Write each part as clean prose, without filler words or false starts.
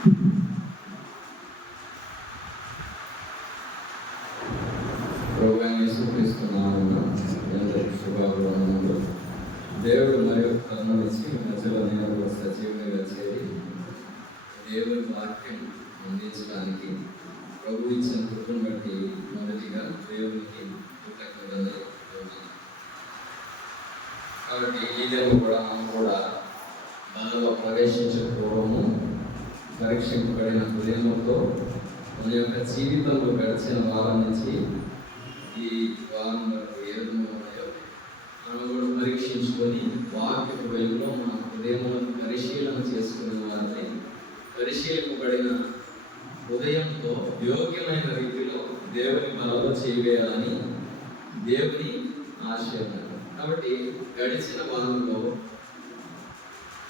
దేవుడు మరి ఒక తరుణం ఇచ్చి మధ్యలో నేను ఒక సజీవునిగా చేరి దేవుని వాక్యం అందించడానికి ప్రభు ఇచ్చిన కృపను బట్టి మొదటిగా దేవునికి కృతజ్ఞతలు. కాబట్టి ఈ దినం కూడా మనం కూడా దానిలో ప్రవేశించకపోవడము, పరీక్షింపబడిన హృదయంతో మన యొక్క జీవితంలో గడిచిన వారం నుంచి ఈ వారం వరకు ఏదో ఉన్నాయో మనం కూడా పరీక్షించుకొని వాక్య వైపులో మన హృదయములను పరిశీలన చేసుకునే వారిని పరిశీలింపబడిన హృదయంతో యోగ్యమైన రీతిలో దేవుని బలలో చేయవేయాలని దేవుని ఆశయం. కాబట్టి గడిచిన వారంలో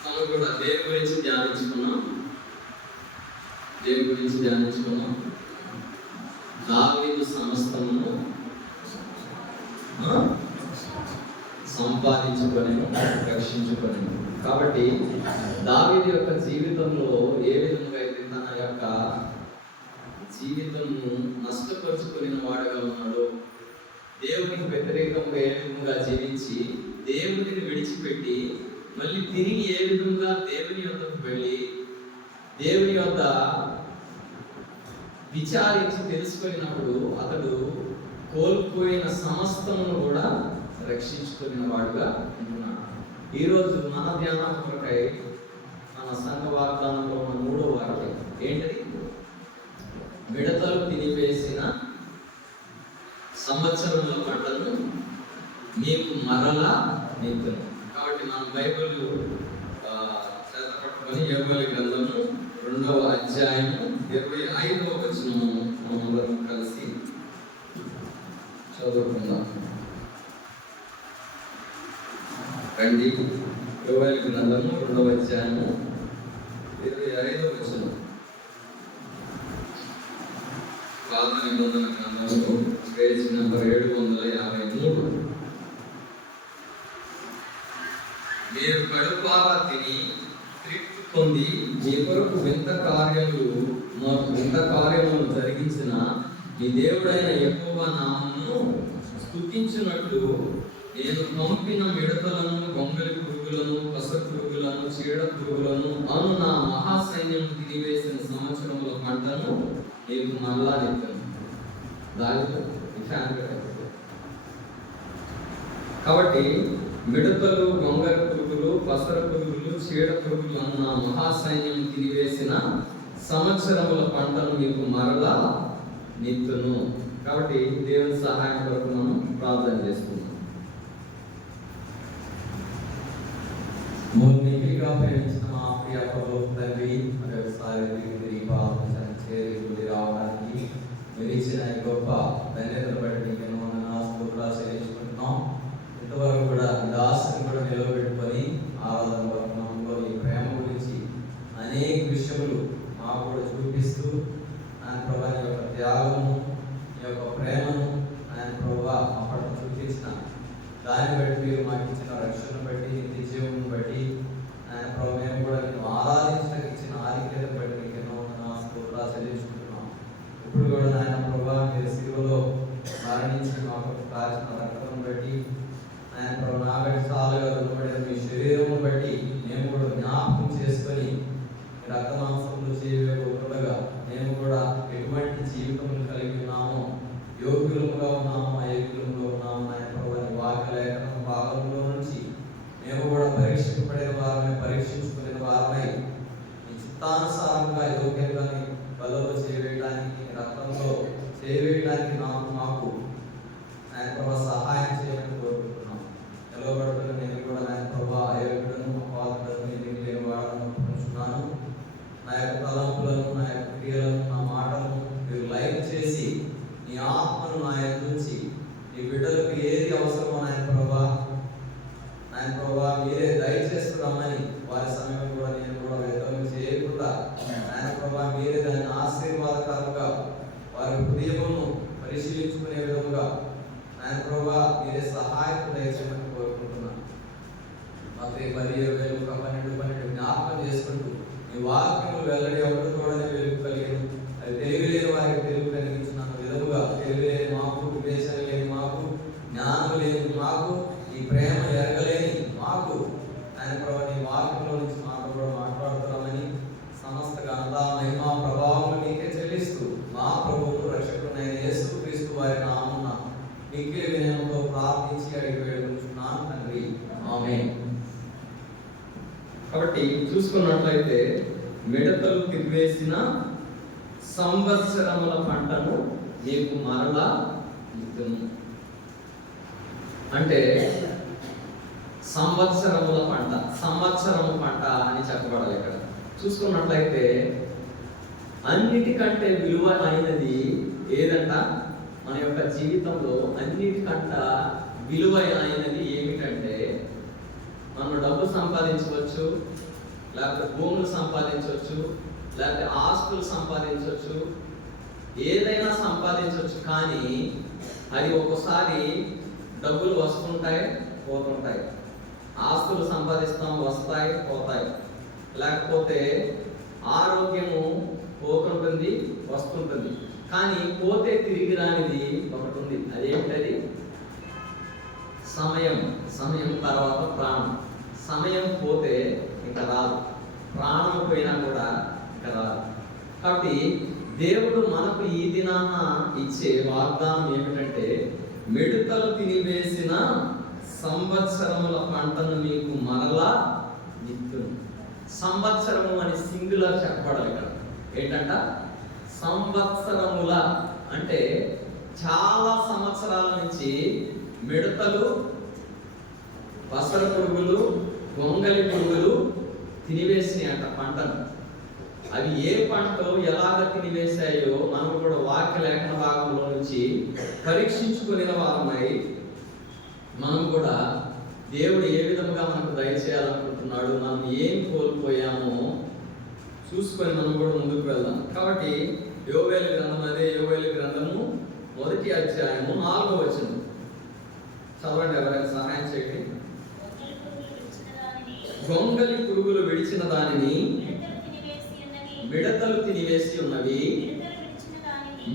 మనం కూడా దేవుని గురించి ధ్యానించుకున్నాం. దావీదు సమస్తమును సంపాదించుకొని రక్షించుకొని. కాబట్టి దావీదు యొక్క జీవితంలో ఏ విధంగా అయితే తన యొక్క జీవితంను నష్టపరుచుకుని వాడుగా ఉన్నాడో, దేవునికి వ్యతిరేకంగా ఏ విధంగా జీవించి దేవుడిని విడిచిపెట్టి మళ్ళీ తిరిగి ఏ విధంగా దేవుని యొద్దకు వెళ్ళి దేవుని యొద్ద విచారించి తెలుసుకున్నప్పుడు అతడు కోల్పోయిన సమస్తమును కూడా రక్షించుకున్న వాడుగా ఉంటున్నాడు. ఈరోజు మన ధ్యానం కొరకై మన సంఘ వాగ్దానంలో ఉన్న 3వ వాక్యం ఏంటది? మిడతలు తినివేసిన సంవత్సరంలో పంటను నీకు మరలా నిత్తును. కాబట్టి మన బైబిల్ చేతపట్టుకొని యోవేలు గ్రంథము 2వ అధ్యాయము 25వ వచనము మనందరం కలిసి చదువుకుందాం. రండి, యోవేలు గ్రంథము 2వ అధ్యాయము 25వ వచనం. పాత నిబంధన గ్రంథంలో పేజీ నంబర్ 753. మీరు కడుపారా తిని తృప్తి పొంది మీ కొరకు వింత కార్యములు జరిగించిన మీ దేవుడైన యెహోవా నామమును స్తుతించినట్లు నేను పంపిన మిడతలను, గొంగళి పురుగులను, పస పురుగులను, చీడ పురుగులను అను నా మహాసైన్యం తినివేసిన సంవత్సరముల పంటను నీకు మరలా నిత్తాను. కాబట్టి మిడతలు, గొంగళి పురుగులు, పసర పురుగులు, చీడ పురుగులు అన్న నా మహాసైన్యం తినివేసిన సంవత్సరముల పంటను మీకు మరలా నిత్తును. కాబట్టి దేవుని సహాయం కొరకు మనం ప్రార్థన చేసుకుందాం. మూర్తిగా ప్రేమించిన మా ప్రియ ప్రభువు తండ్రి, మరొకసారి తిరిగి చేరి రావడానికి మీరు ఇచ్చిన గొప్ప ధన్యతను బట్టి నీకు ఎన్నో స్తోత్రాలు చెల్లించుకుంటున్నాం. ఇంతవరకు కూడా దాసుని కూడా నిలబెట్టుకొని ఆరాధన వర్గంలో ఈ ప్రేమ గురించి అనేక విషయములు మాకు కూడా చూపిస్తూ ఆయన ప్రభా నీ యొక్క త్యాగము, నీ యొక్క ప్రేమను ఆయన ప్రభా మా పట్ల చూపించిన దాన్ని బట్టి మీరు మాకు ఇచ్చిన రక్షణ బట్టి, నిత్య జీవం బట్టి ఆయన ప్రభా మేము కూడా నేను ఆరాధించడానికి ఇచ్చిన ఆధిక్యతను బట్టి మీకు ఎన్నో స్తోత్రాలు చెల్లించుకుంటున్నాం. ఇప్పుడు కూడా ఆయన ప్రభా మీరు శిలువలో మరణించి మాకు కాచిన రక్తం బట్టి ఆయన ప్రభు నాగటి చాలుగా రుణపడిన మీ శరీరము బట్టి మేము కూడా జ్ఞాపకం చేసుకొని రక్తమాంసంలో చేయకుండా మేము కూడా ఎటువంటి జీవితం కలిగి ఉన్నామో, యోగ్యులముగా ఉన్నామో, అయోగ్యులముగా ఉన్నామో ఆయన ప్రభు వాక్య లేఖనం భాగంలో నుంచి మేము కూడా పరీక్షింపబడిన వారమై, పరీక్షించుకునే వారమై మీ చిత్తానుసారంగా యోగ్యంగా బలలో చేయవేయడానికి, రక్తంలో చేయవేయడానికి మాకు ఆయన ప్రభు సహాయం చేయమని కోరుకుంటున్నాం. నిలబడుతున్న నేను కూడా ఆయన ప్రభు అయోగ్యులను, అపాత్రులను, ఎన్నిక లేని వాడను అనుకుంటున్నాను. నా యొక్క తలంపులను, నా యొక్క క్రియలను, నా మాటలను మీరు లైక్ చేసి నీ ఆత్మను నా యొక్క నుంచి నీ బిడ్డలకు ఏది అవసరమో ఆయన ప్రభా మీరే దయచేస్తూ రమ్మని వారి సమయం కూడా నేను కూడా వ్యర్థం చేయకుండా ఆయన ప్రభా మీరే దాన్ని ఆశీర్వాదకరంగా వారి హృదయమును పరిశీలించుకునే విధముగా ఆయన ప్రభా మీరే సహాయం దయచేయమని కోరుకుంటున్నాను. మాకు 12 జ్ఞాపకం చేసుకుంటూ ఈ వాక్యములు వెల్లడి అవ్వడం మిగిలిన వినయంతో ప్రార్థించి అడిగి వేడుకుంటున్నాను తండ్రి, ఆమేన్. కాబట్టి చూసుకున్నట్లయితే మిడతలు తిరివేసిన సంవత్సరముల పంటను నీకు మరలా ఇద్దును. అంటే సంవత్సరముల పంట, సంవత్సరము పంట అని చెప్పబడాలి. ఇక్కడ చూసుకున్నట్లయితే అన్నిటికంటే విలువ అయినది ఏదంట? మన యొక్క జీవితంలో అన్నిటికంట విలువైనది ఏమిటంటే, మనం డబ్బు సంపాదించవచ్చు, లేకపోతే భూములు సంపాదించవచ్చు, లేకపోతే ఆస్తులు సంపాదించవచ్చు, ఏదైనా సంపాదించవచ్చు. కానీ అది ఒక్కోసారి డబ్బులు వస్తుంటాయి, పోతుంటాయి. ఆస్తులు సంపాదిస్తాం, వస్తాయి, పోతాయి. లేకపోతే ఆరోగ్యము పోతుంటుంది, వస్తుంటుంది. కానీ పోతే తిరిగి రానిది ఒకటి ఉంది. అదేంటది? సమయం. సమయం తర్వాత ప్రాణం. సమయం పోతే ఇంకా రాదు, ప్రాణం పోయినా కూడా ఇంకా రాదు. కాబట్టి దేవుడు మనకు ఈ దినాన ఇచ్చే వాగ్దానం ఏమిటంటే, మిడతలు తినివేసిన సంవత్సరముల పంటను మీకు మరలా ఇద్దును. సంవత్సరము అని సింగులర్ చెప్పబడాలి. ఇక్కడ ఏంటంట? సంవత్సరముల అంటే చాలా సంవత్సరాల నుంచి మిడతలు, పసర పురుగులు, గొంగలి పురుగులు తినివేసినాయంట పంటను. అవి ఏ పంటో ఎలాగ తినివేశాయో మనం కూడా వాక్య లేఖన భాగంలో నుంచి పరీక్షించుకునే వారమై, మనం కూడా దేవుడు ఏ విధంగా మనకు దయచేయాలనుకుంటున్నాడు, మనం ఏం కోల్పోయామో చూసుకొని మనం కూడా ముందుకు వెళ్దాం. కాబట్టి యోవేలు గ్రంథం, అదే యోవేలు గ్రంథము 1వ అధ్యాయము 4వ వచనం చదవండి. ఎవరైనా సహాయం చేయండి. గొంగలి పురుగులు విడిచిన దానిని మిడతలు తినివేసి ఉన్నవి,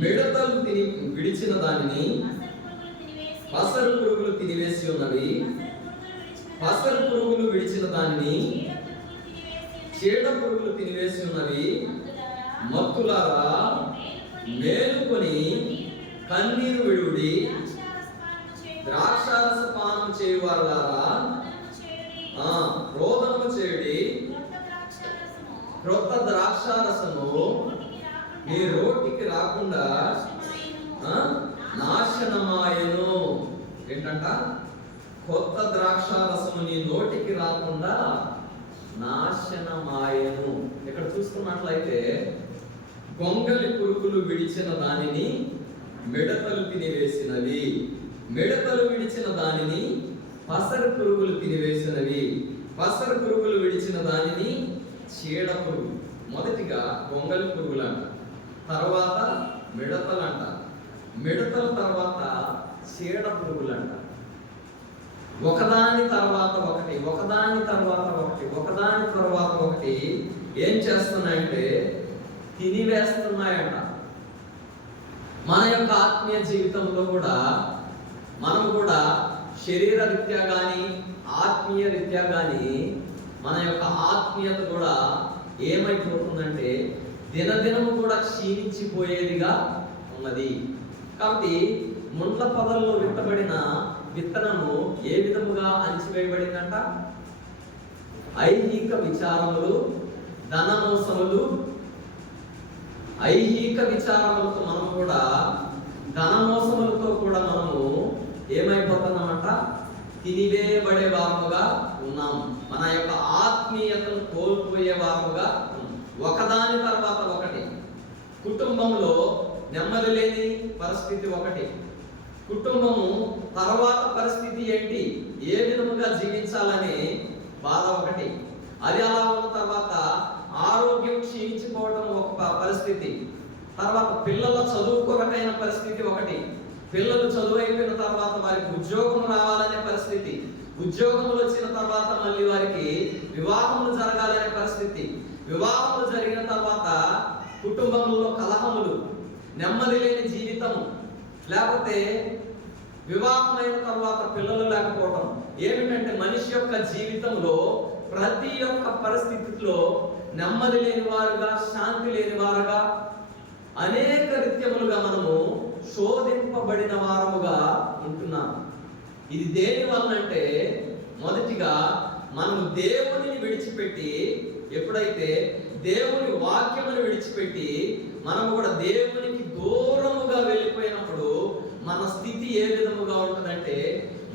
మిడతలు విడిచిన దానిని పసరు పురుగులు తినివేసి ఉన్నవి, పసరు పురుగులు విడిచిన దానిని చీడ పురుగులు తినివేసి ఉన్నవి. మత్తులారా మేలుకొని కన్నీరు విడుడి, ద్రాక్షారస పానం చేయువారులారా రోదనము చేయుడి. క్రొత్త ద్రాక్షారసము నీ రోటికి రాకుండా నాశనమాయను. ఏంటంట? కొత్త ద్రాక్షారసము నీ నోటికి రాకుండా నాశనమాయను. ఇక్కడ చూసుకున్నట్లయితే గొంగలి పురుగులు విడిచిన దానిని మిడతలు తినివేసినవి, మిడతలు విడిచిన దానిని పసరు పురుగులు తినివేసినవి, పసరు పురుగులు విడిచిన దానిని చీడ పురుగు. మొదటిగా గొంగలి పురుగులంట, తర్వాత మిడతలంట, మిడతల తర్వాత చీడ పురుగులంట. ఒకదాని తర్వాత ఒకటి, ఒకదాని తర్వాత ఒకటి, ఒకదాని తర్వాత ఒకటి ఏం చేస్తున్నాయంటే తినివేస్తున్నాయంట. మన యొక్క ఆత్మీయ జీవితంలో కూడా మనం కూడా శరీర రీత్యా కానీ ఆత్మీయ రీత్యా కానీ మన యొక్క ఆత్మీయత కూడా ఏమైపోతుందంటే దినదినము కూడా క్షీణించిపోయేదిగా ఉన్నది. కాబట్టి ముండ్ల పొదల్లో విత్తబడిన విత్తనము ఏ విధముగా అణిచివేయబడిందంట? ఐహిక విచారములు, ధనమోసములు, ఐహిక విచారములతో మనం కూడా, ధనమోసములతో కూడా మనము ఏమైపోతున్నామంట? తినివేయబడే వారముగా ఉన్నాం. మన యొక్క ఆత్మీయతను కోల్పోయే వారముగా ఉన్నాం. ఒకదాని తర్వాత ఒకటి. కుటుంబంలో నెమ్మది లేని పరిస్థితి ఒకటి, కుటుంబము తర్వాత పరిస్థితి ఏంటి, ఏ విధముగా జీవించాలని బాధ ఒకటి. అది అలా ఉన్న తర్వాత ఆరోగ్యం క్షీణించిపోవడం ఒక పరిస్థితి, తర్వాత పిల్లల చదువు కొరకైన పరిస్థితి ఒకటి, పిల్లలు చదువు అయిపోయిన తర్వాత వారికి ఉద్యోగం రావాలనే పరిస్థితి, ఉద్యోగములు వచ్చిన తర్వాత మళ్ళీ వారికి వివాహములు జరగాలనే పరిస్థితి, వివాహములు జరిగిన తర్వాత కుటుంబంలో కలహములు, నెమ్మది లేని జీవితము, లేకపోతే వివాహమైన తర్వాత పిల్లలు లేకపోవడం. ఏమిటంటే మనిషి యొక్క జీవితంలో ప్రతి ఒక్క పరిస్థితిలో నెమ్మది లేని వారుగా, శాంతి లేని వారుగా అనేక రీత్యములుగా మనము శోధింపబడిన వారముగా ఉంటున్నాం. ఇది దేని వలనంటే, మొదటిగా మనము దేవునిని విడిచిపెట్టి, ఎప్పుడైతే దేవుని వాక్యమును విడిచిపెట్టి మనము కూడా దేవునికి దూరముగా వెళ్ళిపోయినప్పుడు మన స్థితి ఏ విధముగా ఉంటుందంటే,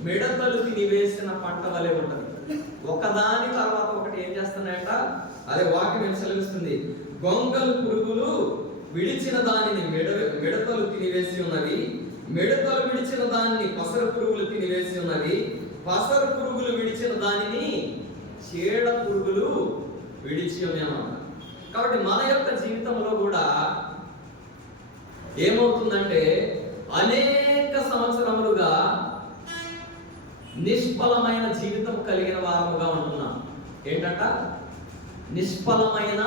మిడతలు తినివేసిన పంట వలె ఉంటుంది. ఒకదాని తర్వాత ఒకటి ఏం చేస్తున్నాయంట, అదే వాక్యం ఏం సెలవిస్తుంది, గొంగలు పురుగులు విడిచిన దానిని మిడతలు తినివేసి ఉన్నవి, మిడతలు విడిచిన దానిని పసర పురుగులు తినివేసి ఉన్నవి, పసర పురుగులు విడిచిన దానిని చీడ పురుగులు విడిచి ఉన్నాయన్నమాట. కాబట్టి మన యొక్క జీవితంలో కూడా ఏమవుతుందంటే, అనేక సంవత్సరములుగా నిష్ఫలమైన జీవితం కలిగిన వారముగా ఉంటున్నాం. ఏంటంట, నిష్ఫలమైన,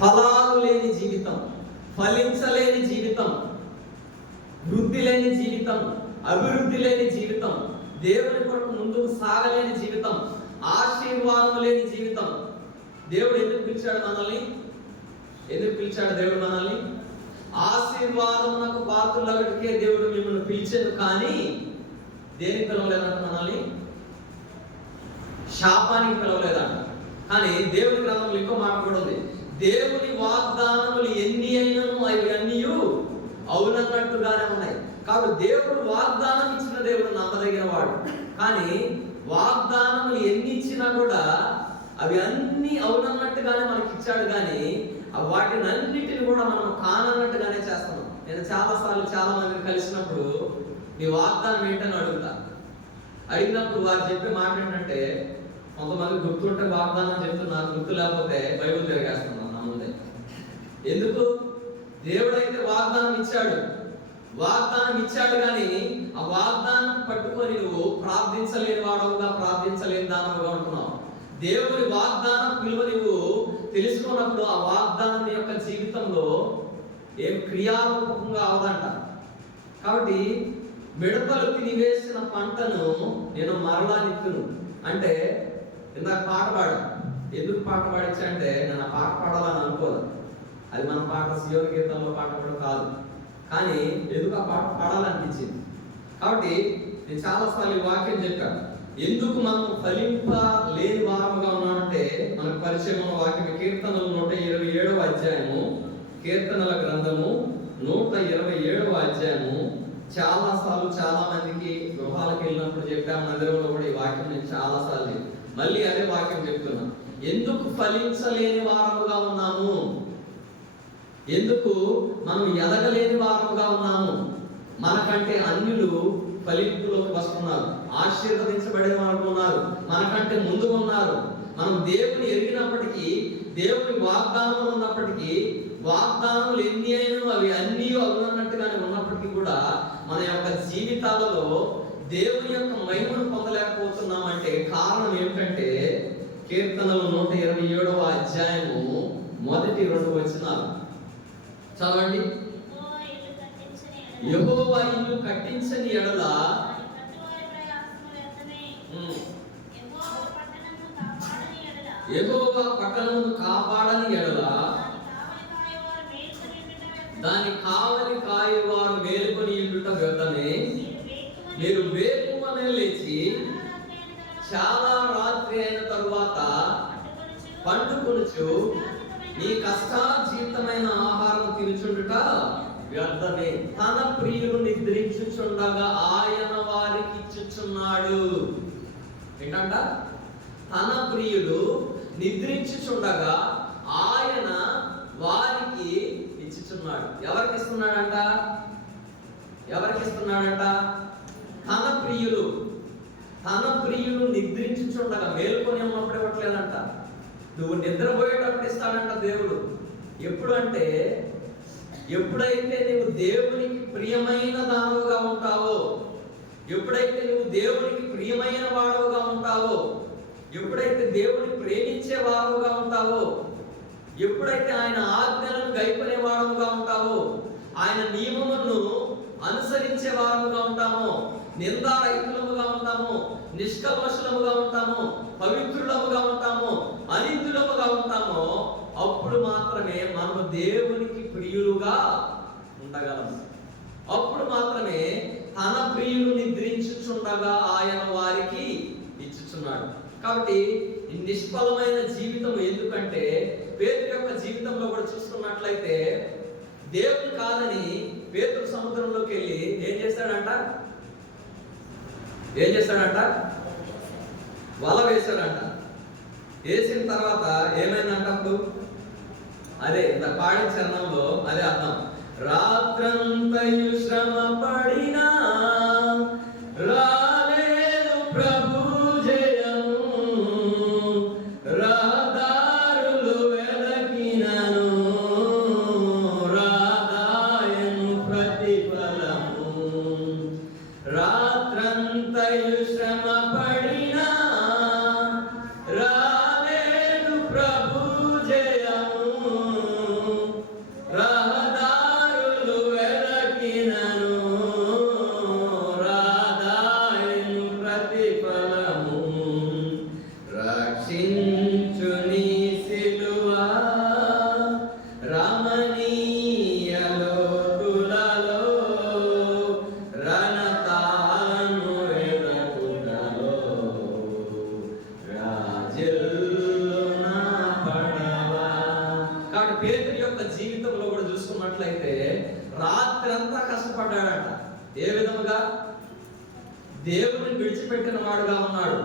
ఫలాలు లేని జీవితం, ఫలించలేని జీవితం, వృద్ధి లేని జీవితం, అభివృద్ధి లేని జీవితం, దేవుని కొరకు ముందుకు సాగలేని జీవితం, ఆశీర్వాదం లేని జీవితం. దేవుడు ఎందుకు పిలిచాడు మనల్ని? ఎందుకు పిలిచాడు దేవుడు మనల్ని? ఆశీర్వాదమునకు పాత్రులకే దేవుడు మిమ్మల్ని పిలిచాడు, కానీ దేనికి పిలవలేదంట మనల్ని? శాపానికి పిలవలేదంట. కానీ దేవుని గ్రంథంలో ఇంకో మాట కూడా ఉంది, దేవుని వాగ్దానములు ఎన్ని అయినను అవి అన్నీ అవునన్నట్టుగానే ఉన్నాయి. కాబట్టి దేవుడు వాగ్దానం ఇచ్చిన దేవుడు నమ్మదగిన వాడు. కానీ వాగ్దానములు ఎన్ని ఇచ్చినా కూడా అవి అన్ని అవునన్నట్టుగానే మనకి ఇచ్చాడు, కానీ వాటిని అన్నిటిని కూడా మనం కానన్నట్టుగానే చేస్తున్నాం. నేను చాలాసార్లు చాలా మందిని కలిసినప్పుడు నీ వాగ్దానం ఏంటని అడిగినప్పుడు వారు చెప్పే మాట ఏంటంటే, కొంతమంది గుర్తుంటే వాగ్దానం చెప్తున్నారు, గుర్తు లేకపోతే బైబిల్ తిరిగేస్తున్నాను నా ముందే. ఎందుకు? దేవుడైతే వాగ్దానం ఇచ్చాడు, వాగ్దానం ఇచ్చాడు, కానీ ఆ వాగ్దానం పట్టుకొని నువ్వు ప్రార్థించలేని వాడవుగా, ప్రార్థించలేని దానవుగా ఉంటున్నావు. దేవుని వాగ్దానం విలువ నువ్వు తెలుసుకున్నప్పుడు ఆ వాగ్దానం యొక్క జీవితంలో ఏం క్రియారూపకంగా అవదంట. కాబట్టి మిడతలు తినివేసిన పంటను నేను మరలా నిత్తును అంటే, ఇందాక పాట పాడా. ఎందుకు పాట పాడించా అంటే, నేను ఆ పాట పాడాలని అనుకోదు, అది మన పాట సియోని గీతంలో పాట కూడా కాదు, కానీ ఎందుకు ఆ పాట పాడాలనిపించింది. కాబట్టి నేను చాలాసార్లు ఈ వాక్యం చెప్పాను. ఎందుకు మనం ఫలింప లేని వారముగా ఉన్నామంటే, మనకు పరిచయం ఉన్న వాక్యం కీర్తనలు 127వ అధ్యాయము, కీర్తనల గ్రంథము 127వ అధ్యాయము. చాలాసార్లు చాలా మందికి గృహాలకు వెళ్ళినప్పుడు చెప్పాము, మందిరంలో కూడా ఈ వాక్యం నేను చాలాసార్లు మళ్ళీ అదే వాక్యం చెప్తున్నా. ఎందుకు ఫలించలేని వారముగా ఉన్నాము? ఎందుకు మనం ఎదగలేని వారముగా ఉన్నాము? మనకంటే అన్యులు ఫలింపులోకి వస్తున్నారు, ఆశీర్వదించబడే వారు ఉన్నారు, మనకంటే ముందు ఉన్నారు. మనం దేవుని ఎరిగినప్పటికీ, దేవుని వాగ్దానం ఉన్నప్పటికీ, వాగ్దానములు ఎన్ని అయినా అవి అన్నీ అవునన్నట్టుగానే ఉన్నప్పటికీ కూడా మన యొక్క జీవితాలలో దేవుని యొక్క మహిమను పొందలేకపోతున్నామంటే కారణం ఏమిటంటే, కీర్తనలు 127వ అధ్యాయము మొదటి 2 వచనాలు చదవండి. యెహోవా ఇల్లు కట్టించని ఎడల యెహోవా పట్టణమును కాపాడని ఎడల దాని కావలి కాయవారు మేలుకొని ఉండుట వ్యర్థమే. మీరు వేకువనే లేచి చాలా రాత్రి అయిన తరువాత పండుకొనుచు నీ కష్టార్జితమైన ఆహారం తినుచుండుట వ్యర్థమే. తన ప్రియులు నిద్రించుచుండగా ఆయన వారికి ఇచ్చుచున్నాడు. ఏంటంట? తన ప్రియులు నిద్రించుచుండగా ఆయన వారికి ఇచ్చుచున్నాడు. ఎవరికి ఇస్తున్నాడంట? ఎవరికి ఇస్తున్నాడంట? తన ప్రియులు. తన ప్రియులు నిద్రించుచుండగా, మేలుకొని ఉన్నప్పుడు ఇవ్వట్లేదంట, నువ్వు నిద్రపోయేటప్పుడు ఇస్తాడంట దేవుడు. ఎప్పుడు అంటే, ఎప్పుడైతే నువ్వు దేవునికి ప్రియమైన దానవుగా ఉంటావో, ఎప్పుడైతే నువ్వు దేవునికి ప్రియమైన వాడవుగా ఉంటావో, ఎప్పుడైతే దేవుని ప్రేమించే వాడవుగా ఉంటావో, ఎప్పుడైతే ఆయన ఆజ్ఞలను గైకొనే వాడవుగా ఉంటావో, ఆయన నియమములను అనుసరించే వారముగా ఉంటామో, నిందారహితులముగా ఉంటాము, నిష్కల్మషులముగా ఉంటాము, పవిత్రులముగా ఉంటాము, అనిందులముగా ఉంటామో, అప్పుడు మాత్రమే మనము దేవునికి ప్రియులుగా ఉండగలము. అప్పుడు మాత్రమే తన ప్రియులు నిద్రించుచుండగా ఆయన వారికి ఇచ్చుచున్నాడు. కాబట్టి ఈ నిష్ఫలమైన జీవితం ఎందుకంటే పేతురు యొక్క జీవితంలో కూడా చూసుకున్నట్లయితే దేవుడు కాదని పేతురు సముద్రంలోకి వెళ్ళి ఏం చేశాడంట? వల వేశాడంట. వేసిన తర్వాత ఏమైందంట? అప్పుడు అదే ఇంత పాడిన చరణంలో అదే అర్థం. రాత్రంతయు శ్రమ పడినా రాలేదు ప్రభు జయము, రహదారులు వెదకినను రాదాయను ప్రతిఫలము. రాత్రంతయు శ్రమ పడినా రాలేదు ప్రభు జయము, రహదారులు వెదకినను రాదాయను ప్రతిఫలము. రక్షించు నీ సిలువ రమణీయ లోతులలో, రణతాళము వెదకుటలో రాజులున పడవా. కాబట్టి పేతురు యొక్క జీవితంలో కూడా చూసుకున్నట్లయితే రాత్రంతా కష్టపడ్డాడట. ఏ విధముగా? దేవుని విడిచిపెట్టిన వాడుగా ఉన్నాడు,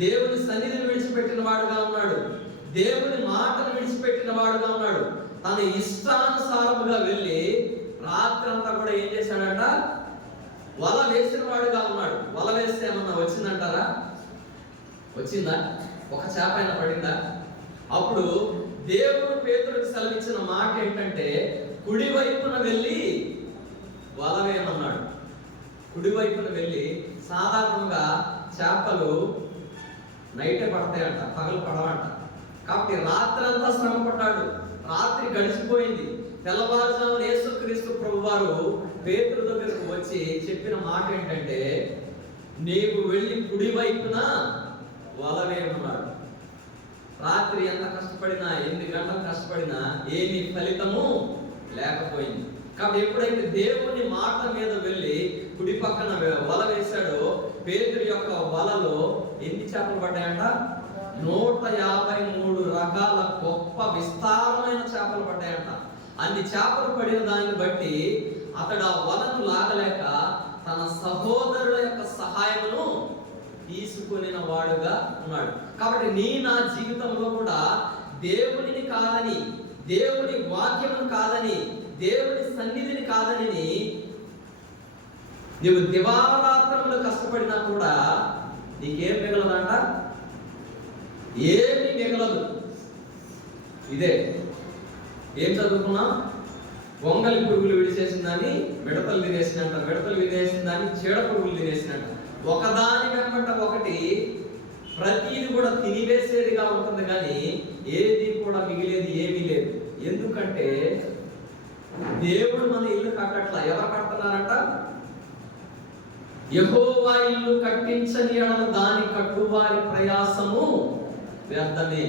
దేవుని సన్నిధిని విడిచిపెట్టిన వాడుగా ఉన్నాడు, దేవుని మాటను విడిచిపెట్టిన వాడుగా ఉన్నాడు. తన ఇష్టానుసారముగా వెళ్ళి రాత్రంతా కూడా ఏం చేశాడంట? వల వేసిన వాడుగా ఉన్నాడు. వల వేస్తే ఏమన్నా వచ్చిందంటారా? వచ్చిందా? ఒక చేప అయినా పడిందా? అప్పుడు దేవుడు పేతురుకి సెలవిచ్చిన మాట ఏంటంటే కుడి వైపున వెళ్ళి వల వేయమన్నాడు. కుడి వైపున వెళ్ళి, సాధారణంగా చేపలు నైటే పడతాయంట, పగలు పడవంట. కాబట్టి రాత్రంతా శ్రమ పడ్డాడు. రాత్రి గడిచిపోయింది. తెల్లవారుజామున యేసుక్రీస్తు ప్రభువారు పేతురు దగ్గరకు వచ్చి చెప్పిన మాట ఏంటంటే నీవు వెళ్ళి కుడి వైపున వల వేయమన్నాడు. రాత్రి ఎంత కష్టపడినా, 8 గంటలు కష్టపడినా ఏమీ ఫలితము లేకపోయింది. కాబట్టి ఎప్పుడైతే దేవుని మాట మీద వెళ్ళి కుడి పక్కన వల వేశాడో పేతురు యొక్క వలలో ఎన్ని చేపలు పడ్డాయంట? 153 రకాల గొప్ప విస్తారమైన చేపలు పడ్డాయంట. అన్ని చేపలు పడిన దాన్ని బట్టి అతడు ఆ వలను లాగలేక తన సహోదరుల యొక్క సహాయమును తీసుకునిన వాడుగా ఉన్నాడు. కాబట్టి నా జీవితంలో కూడా దేవునిని కాదని, దేవుని వాక్యమును కాదని, దేవుని సన్నిధిని కాదని నీవు దివారాత్రములు కష్టపడినా కూడా నీకేం మిగలదంట? ఏమి మిగలదు. ఇదే ఏం చదువుకున్నాం? గొంగలి పురుగులు విడిచేసిందని మిడతలు తినేసినట్ట, మిడతలు వినేసిందని చీడ పురుగులు తినేసినట్ట. ఒకదాని వెంబట ఒకటి ప్రతిది కూడా తినివేసేదిగా ఉంటుంది, కానీ ఏది కూడా మిగిలేది ఏమీ లేదు. ఎందుకంటే దేవుడు మన ఇల్లు కట్టట్లా. ఎవరు కడుతున్నారంట? యెహోవా ఇల్లు కట్టించని ఎడల దాని కట్టువారి ప్రయాసము వ్యర్థమే.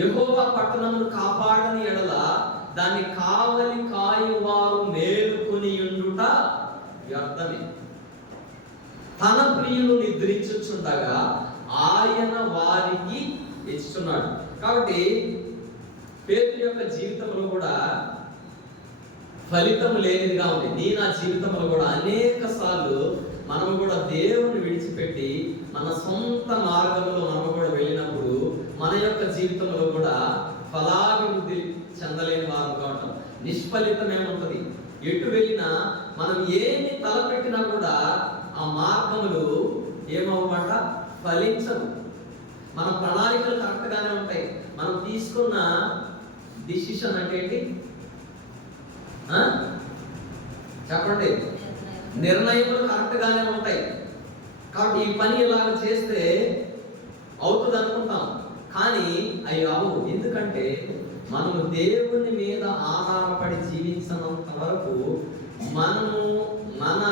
యెహోవా పట్టణమును కాపాడని ఎడల దాన్ని కావలి కాయువారు మేలుకొని ఉండుట వ్యర్థమే. తన ప్రియులు నిద్రించుచుండగా ఆయన వారికి ఇస్తున్నాడు. కాబట్టి పేతురు యొక్క జీవితంలో కూడా ఫలితం లేనిదిగా ఉంది. నా జీవితంలో కూడా అనేక సార్లు మనము కూడా దేవుని విడిచిపెట్టి మన సొంత మార్గంలో మనము కూడా వెళ్ళినప్పుడు మన యొక్క జీవితంలో కూడా ఫలాభివృద్ధి చెందలేని వారుగా ఉంటాం. నిష్ఫలితం ఏముంటది? ఎటు వెళ్ళినా మనం ఏమి తలపెట్టినా కూడా ఆ మార్గములు ఏమవ్వమంట? ఫలించవు. మన ప్రణాళికలు కరెక్ట్ గానే ఉంటాయి. మనం తీసుకున్న డిసిషన్ అంటే ఏంటి? చెప్పండి. నిర్ణయములు కరెక్ట్ గానే ఉంటాయి. కాబట్టి ఈ పని ఇలాగ చేస్తే అవుతుంది అనుకుంటాం, కానీ అవి అవు. ఎందుకంటే మనము దేవుని మీద ఆధారపడి జీవించినంత వరకు మనము మన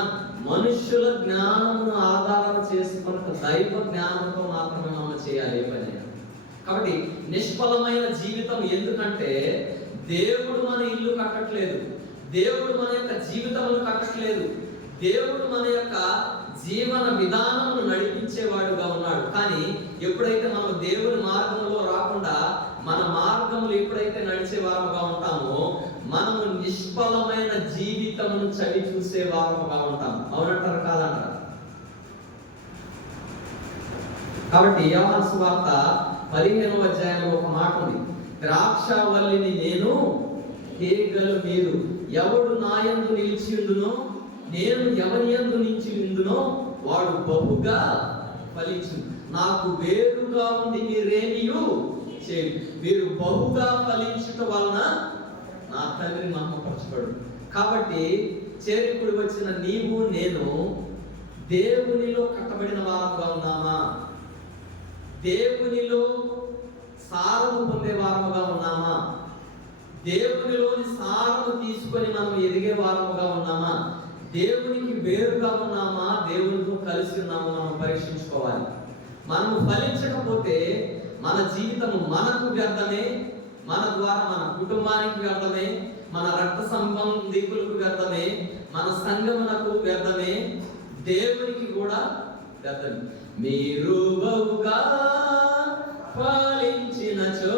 మనుష్యుల జ్ఞానమును ఆధారం చేసుకున్న దైవ జ్ఞానంతో మాత్రమే మనం చేయాలి ఏ పని. కాబట్టి నిష్ఫలమైన జీవితం ఎందుకంటే దేవుడు మన ఇల్లు కట్టట్లేదు, దేవుడు మన యొక్క జీవితమును కట్టట్లేదు, దేవుడు మన యొక్క జీవన విధానమును నడిపించేవాడుగా ఉన్నాడు. కానీ ఎప్పుడైతే మనం దేవుని మార్గంలో రాకుండా మన మార్గంలో ఎప్పుడైతే నడిచే వారముగా ఉంటామో మనము నిష్ఫలమైన జీవితమును చవి చూసే వారముగా ఉంటాము. అవునంటారు కాదంటారు? కాబట్టి యోహాను సువార్త 15వ అధ్యాయంలో ఒక మాట ఉంది, ద్రాక్షావల్లిని నేను, తీగలు మీరు, ఎవడు నా యందు నిలిచి ఉండునో నేను ఎవరి యందు నిలిచి ఉండునో వాడు బహుగా ఫలించు. నాకు వేరుగా ఉండి మీరేమియు చేయండి. మీరు బహుగా ఫలించుట వలన నా తండ్రి మహిమపరచబడు. కాబట్టి చేరికుడి వచ్చిన నీవు నేను దేవునిలో కట్టబడిన వారముగా ఉన్నామా? దేవునిలో సారము పొందే వారముగా ఉన్నామా? దేవునిలోని సారము తీసుకొని మనం ఎదిగే వారముగా ఉన్నామా? దేవునికి వేరుగా ఉన్నామా? దేవునితో కలిసి ఉన్నామా? మనం పరీక్షించుకోవాలి. మనము ఫలించకపోతే మన జీవితము మనకు వ్యర్థమే, మన ద్వారా మన కుటుంబానికి వ్యర్థమే, మన రక్త సంబంధికులకు వ్యర్థమే, మన సంఘమునకు వ్యర్థమే, దేవునికి కూడా వ్యర్థమే. మీరు బహుగా ఫలించినచో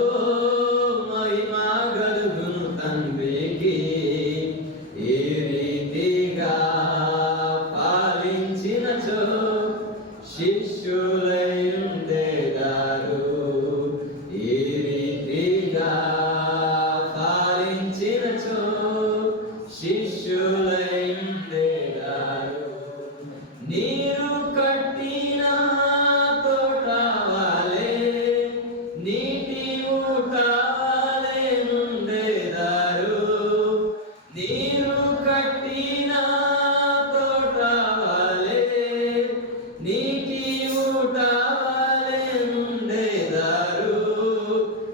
మహిమ కలుగును తండ్రికి. ఏ రీతిగా ఫలించినచో శిష్యులై ఉండేదారు. ఏ రీతిగా ఫలించినచో శిష్యులై ఉండేదారు. నీరు కట్టిన తోట వలె నీటి ఊట వలె నుండేదారు. నీరు కట్టిన తోట వలె నీటి ఊట వలె నుండేదారు.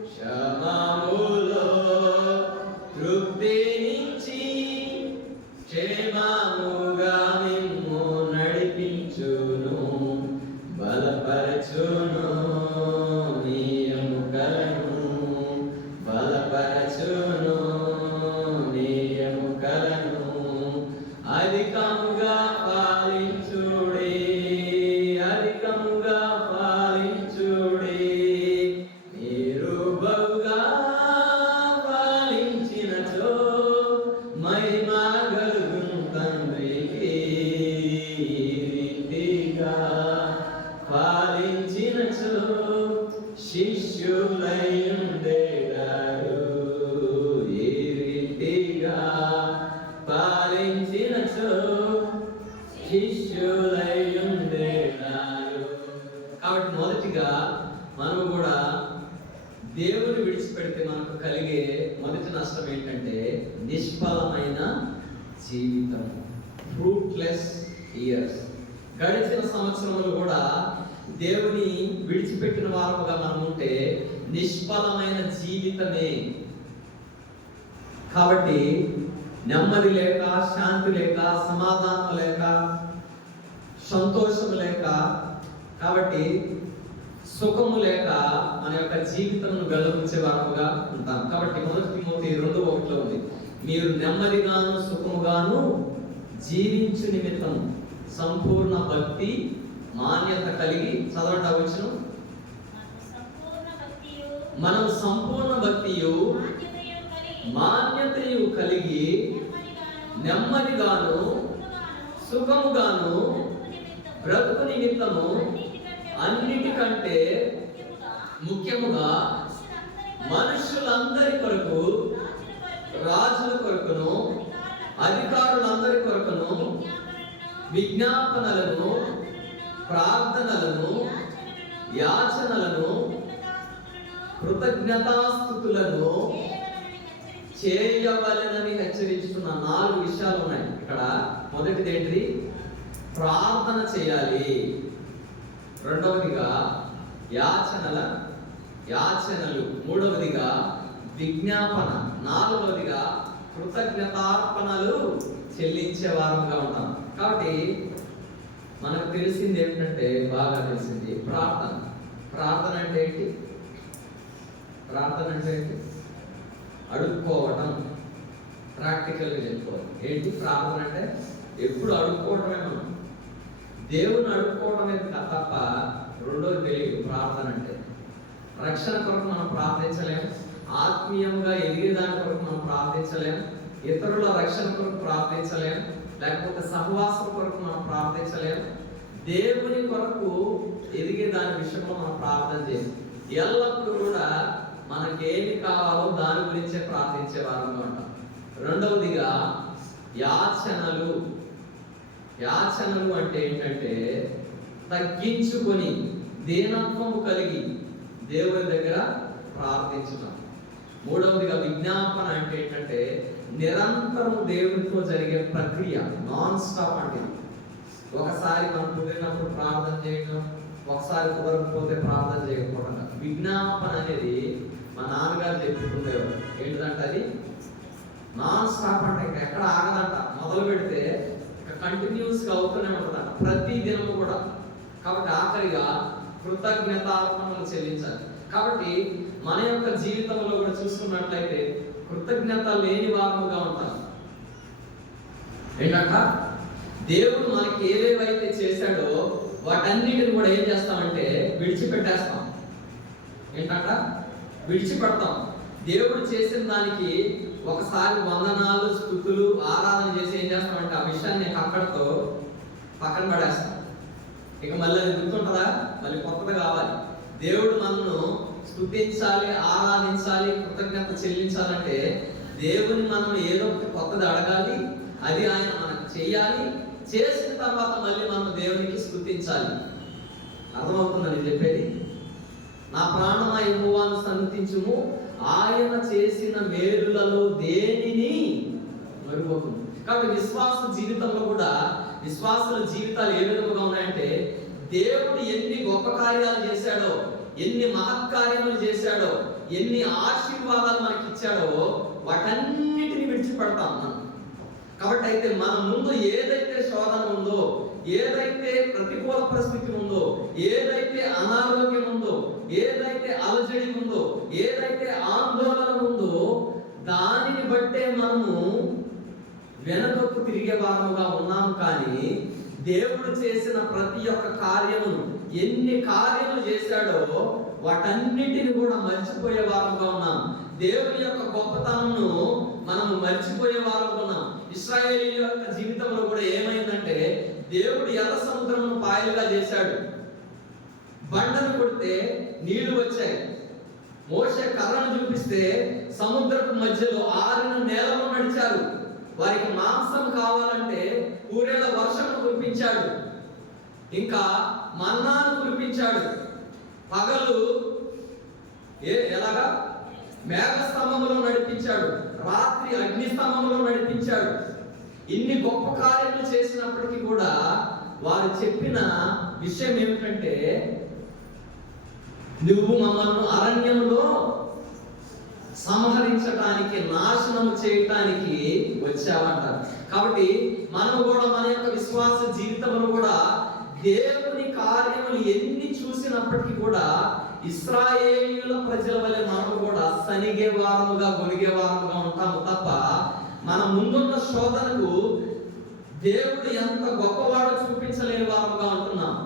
క్షమములో తృప్తినిచ్చి క్షేమముగా మిమ్ము నడిపించును, బలపరచును నీ ఎముకలను, బలపరచును నీ ఎముకలను. అధికముగా ఫలించుడి, అధికముగా ఫలించుడి. మీరు బహుగా ఫలించినచో మహిమ కలుగును తండ్రికి. రీతిగా ఫలించినచో శిష్యులై ఉండేదారు. ఏ రీతిగా ఫలించినచో శిష్యులై ఉండేదారు. కాబట్టి మొదటిగా మనం కూడా దేవుని విడిచిపెడితే మనకు కలిగే మొదటి నష్టం ఏంటంటే నిష్ఫలమైన జీవితం, ఫ్రూట్లెస్ ఇయర్స్. గడిచిన సంవత్సరములు కూడా దేవుని విడిచిపెట్టిన వారముగా మనం ఉంటే నిష్ఫలమైన జీవితమే. కాబట్టి నెమ్మది లేక, శాంతి లేక, సమాధానం లేక, సంతోషము లేక, కాబట్టి సుఖము లేక మన యొక్క జీవితంను వెలుగుచ్చే వారముగా ఉంటాం. కాబట్టి 1 తిమోతి 2:1 ఉంది, మీరు నెమ్మదిగాను సుఖముగాను జీవించు నిమిత్తం సంపూర్ణ భక్తి మాన్యత కలిగి. చదవండి ఆ వచనం. మనం సంపూర్ణ భక్తియు మాన్యతయు కలిగి నెమ్మదిగాను సుఖముగాను బ్రతుకు నిమిత్తము అన్నిటికంటే ముఖ్యముగా మనుషులందరి కొరకు, రాజుల కొరకును, అధికారులందరి కొరకును విజ్ఞాపనలను, ప్రార్థనలను, యాచనలను, కృతజ్ఞతాస్తుతులను చేయవలెనని హెచ్చరించుకున్న 4 విషయాలు ఉన్నాయి ఇక్కడ. మొదటిది ఏంటిది? ప్రార్థన చేయాలి. రెండవదిగా యాచనలు, మూడవదిగా విజ్ఞాపన, నాలుగవదిగా కృతజ్ఞతార్పణలు చెల్లించే వారంగా ఉంటాం. కాబట్టి మనకు తెలిసింది ఏంటంటే, బాగా తెలిసింది ప్రార్థన. ప్రార్థన అంటే ఏంటి? ప్రార్థన అంటే అడుక్కోవటం. ప్రాక్టికల్గా చెప్పుకోవాలి. ఏంటి ప్రార్థన అంటే? ఎప్పుడు అడుక్కోవటమే. మనం దేవుని అడుక్కోవటమే తప్ప రెండోది తెలియదు. ప్రార్థన అంటే రక్షణ కొరకు మనం ప్రార్థించలేం, ఆత్మీయంగా ఎదిగేదాని కొరకు మనం ప్రార్థించలేం, ఇతరుల రక్షణ కొరకు ప్రార్థించలేం, లేకపోతే సహవాసం కొరకు మనం ప్రార్థించలేం. దేవుని కొరకు ఎదిగే దాని విషయంలో మనం ప్రార్థన చేయాలి. ఎల్లప్పుడూ కూడా మనకేమి కావాలో దాని గురించే ప్రార్థించే వారంగా ఉంటాం. రెండవదిగా యాచనలు. యాచనలు అంటే ఏంటంటే తగ్గించుకొని దీనత్వము కలిగి దేవుని దగ్గర ప్రార్థించడం. మూడవదిగా విజ్ఞాపన అంటే ఏంటంటే నిరంతరం దేవునితో జరిగే ప్రక్రియ, నాన్ స్టాప్. అంటే ఒకసారి మనం కుదిరినప్పుడు ప్రార్థన చేయడం, ఒకసారి కుదరకపోతే ప్రార్థన చేయకపోవడం. విజ్ఞాపన అనేది మా నాన్నగారు చెప్పుకుండేవారు. ఏంటంటే అది నాన్ స్టాప్. అంటే ఎక్కడ ఆగదంట. మొదలు పెడితే కంటిన్యూస్గా అవుతూనే ఉంటుందంట, ప్రతి దినము కూడా. కాబట్టి ఆఖరిగా కృతజ్ఞతార్పణలు చెల్లించాలి. కాబట్టి మన యొక్క జీవితంలో కూడా చూసుకున్నట్లయితే కృతజ్ఞత లేని వారముగా ఉంటాం. ఏంటంట? దేవుడు మనకి ఏవేవైతే చేశాడో వాటన్నిటిని కూడా ఏం చేస్తామంటే విడిచిపెట్టేస్తాం. ఏంటంట? విడిచిపెడతాం. దేవుడు చేసిన దానికి ఒకసారి వందనాలు, స్తుతులు, ఆరాధన చేసి ఏం చేస్తామంటే ఆ విషయాన్ని అక్కడితో పక్కన పడేస్తాం. ఇక మళ్ళీ అది గుర్తుంటుందా? మళ్ళీ కొత్తది కావాలి. దేవుడు మనను స్తుతించాలి, ఆరాధించాలి, కృతజ్ఞత చెల్లించాలంటే దేవుని మనం ఏదో ఒకటి కొత్తది అడగాలి, అది ఆయన మనకు చేయాలి. చేసిన తర్వాత మళ్ళీ మనం దేవునికి స్తుతించాలి. అర్థమవుతుందని చెప్పేది? నా ప్రాణమా యెహోవాను సన్నుతించుము, ఆయన చేసిన మేలులలో దేనిని మరిపోతుంది. కాబట్టి విశ్వాస జీవితంలో కూడా విశ్వాసుల జీవితాలు ఏ విధంగా ఉన్నాయంటే దేవుడు ఎన్ని గొప్ప కార్యాలు చేశాడో, ఎన్ని మహత్కార్యములు చేశాడో, ఎన్ని ఆశీర్వాదాలు మనకి ఇచ్చాడో వాటన్నిటిని విడిచిపెడతాం మనం. కాబట్టి అయితే మన ముందు ఏదైతే శోధన ఉందో, ఏదైతే ప్రతికూల పరిస్థితి ఉందో, ఏదైతే అనారోగ్యం ఉందో, ఏదైతే అలజడి ఉందో, ఏదైతే ఆందోళన ఉందో దానిని బట్టే మనము వెనకకు తిరిగే వారముగా ఉన్నాం. కానీ దేవుడు చేసిన ప్రతి ఒక్క కార్యమును, ఎన్ని కార్యములు చేశాడో వాటన్నిటిని కూడా మర్చిపోయే వారముగా ఉన్నాం. దేవుని యొక్క గొప్పతనమును మనము మర్చిపోయే వారముగా ఉన్నాం. ఇశ్రాయేలీయుల యొక్క జీవితంలో కూడా ఏమైందంటే దేవుడు ఎర్ర సముద్రమును పాయలుగా చేశాడు. బండను కొడితే నీళ్లు వచ్చాయి. మోషే కర్రను చూపిస్తే సముద్రపు మధ్యలో ఆరిన నేలలో నడిచారు. వారికి మాంసం కావాలంటే పూరేళ్ల వర్షం కురిపించాడు, ఇంకా మన్నాను కురిపించాడు. పగలు ఎలాగా మేఘ స్తంభంలో నడిపించాడు, రాత్రి అగ్ని స్తంభంలో నడిపించాడు. ఇన్ని గొప్ప కార్యములు చేసినప్పటికీ కూడా వారు చెప్పిన విషయం ఏమిటంటే నువ్వు మమ్మల్ని అరణ్యంలో సంహరించడానికి, నాశనం చేయటానికి వచ్చావంటారు. కాబట్టి మనం కూడా మన యొక్క విశ్వాస జీవితంలో కూడా దేవుని కార్యములు ఎన్ని చూసినప్పటికీ కూడా ఇశ్రాయేలీయుల ప్రజల వలె మనం కూడా సనిగే వారముగా, గొనిగే వారముగా ఉంటాము తప్ప మన ముందున్న శోధనకు దేవుడు ఎంత గొప్పవాడో చూపించలేని వారముగా ఉంటున్నాం.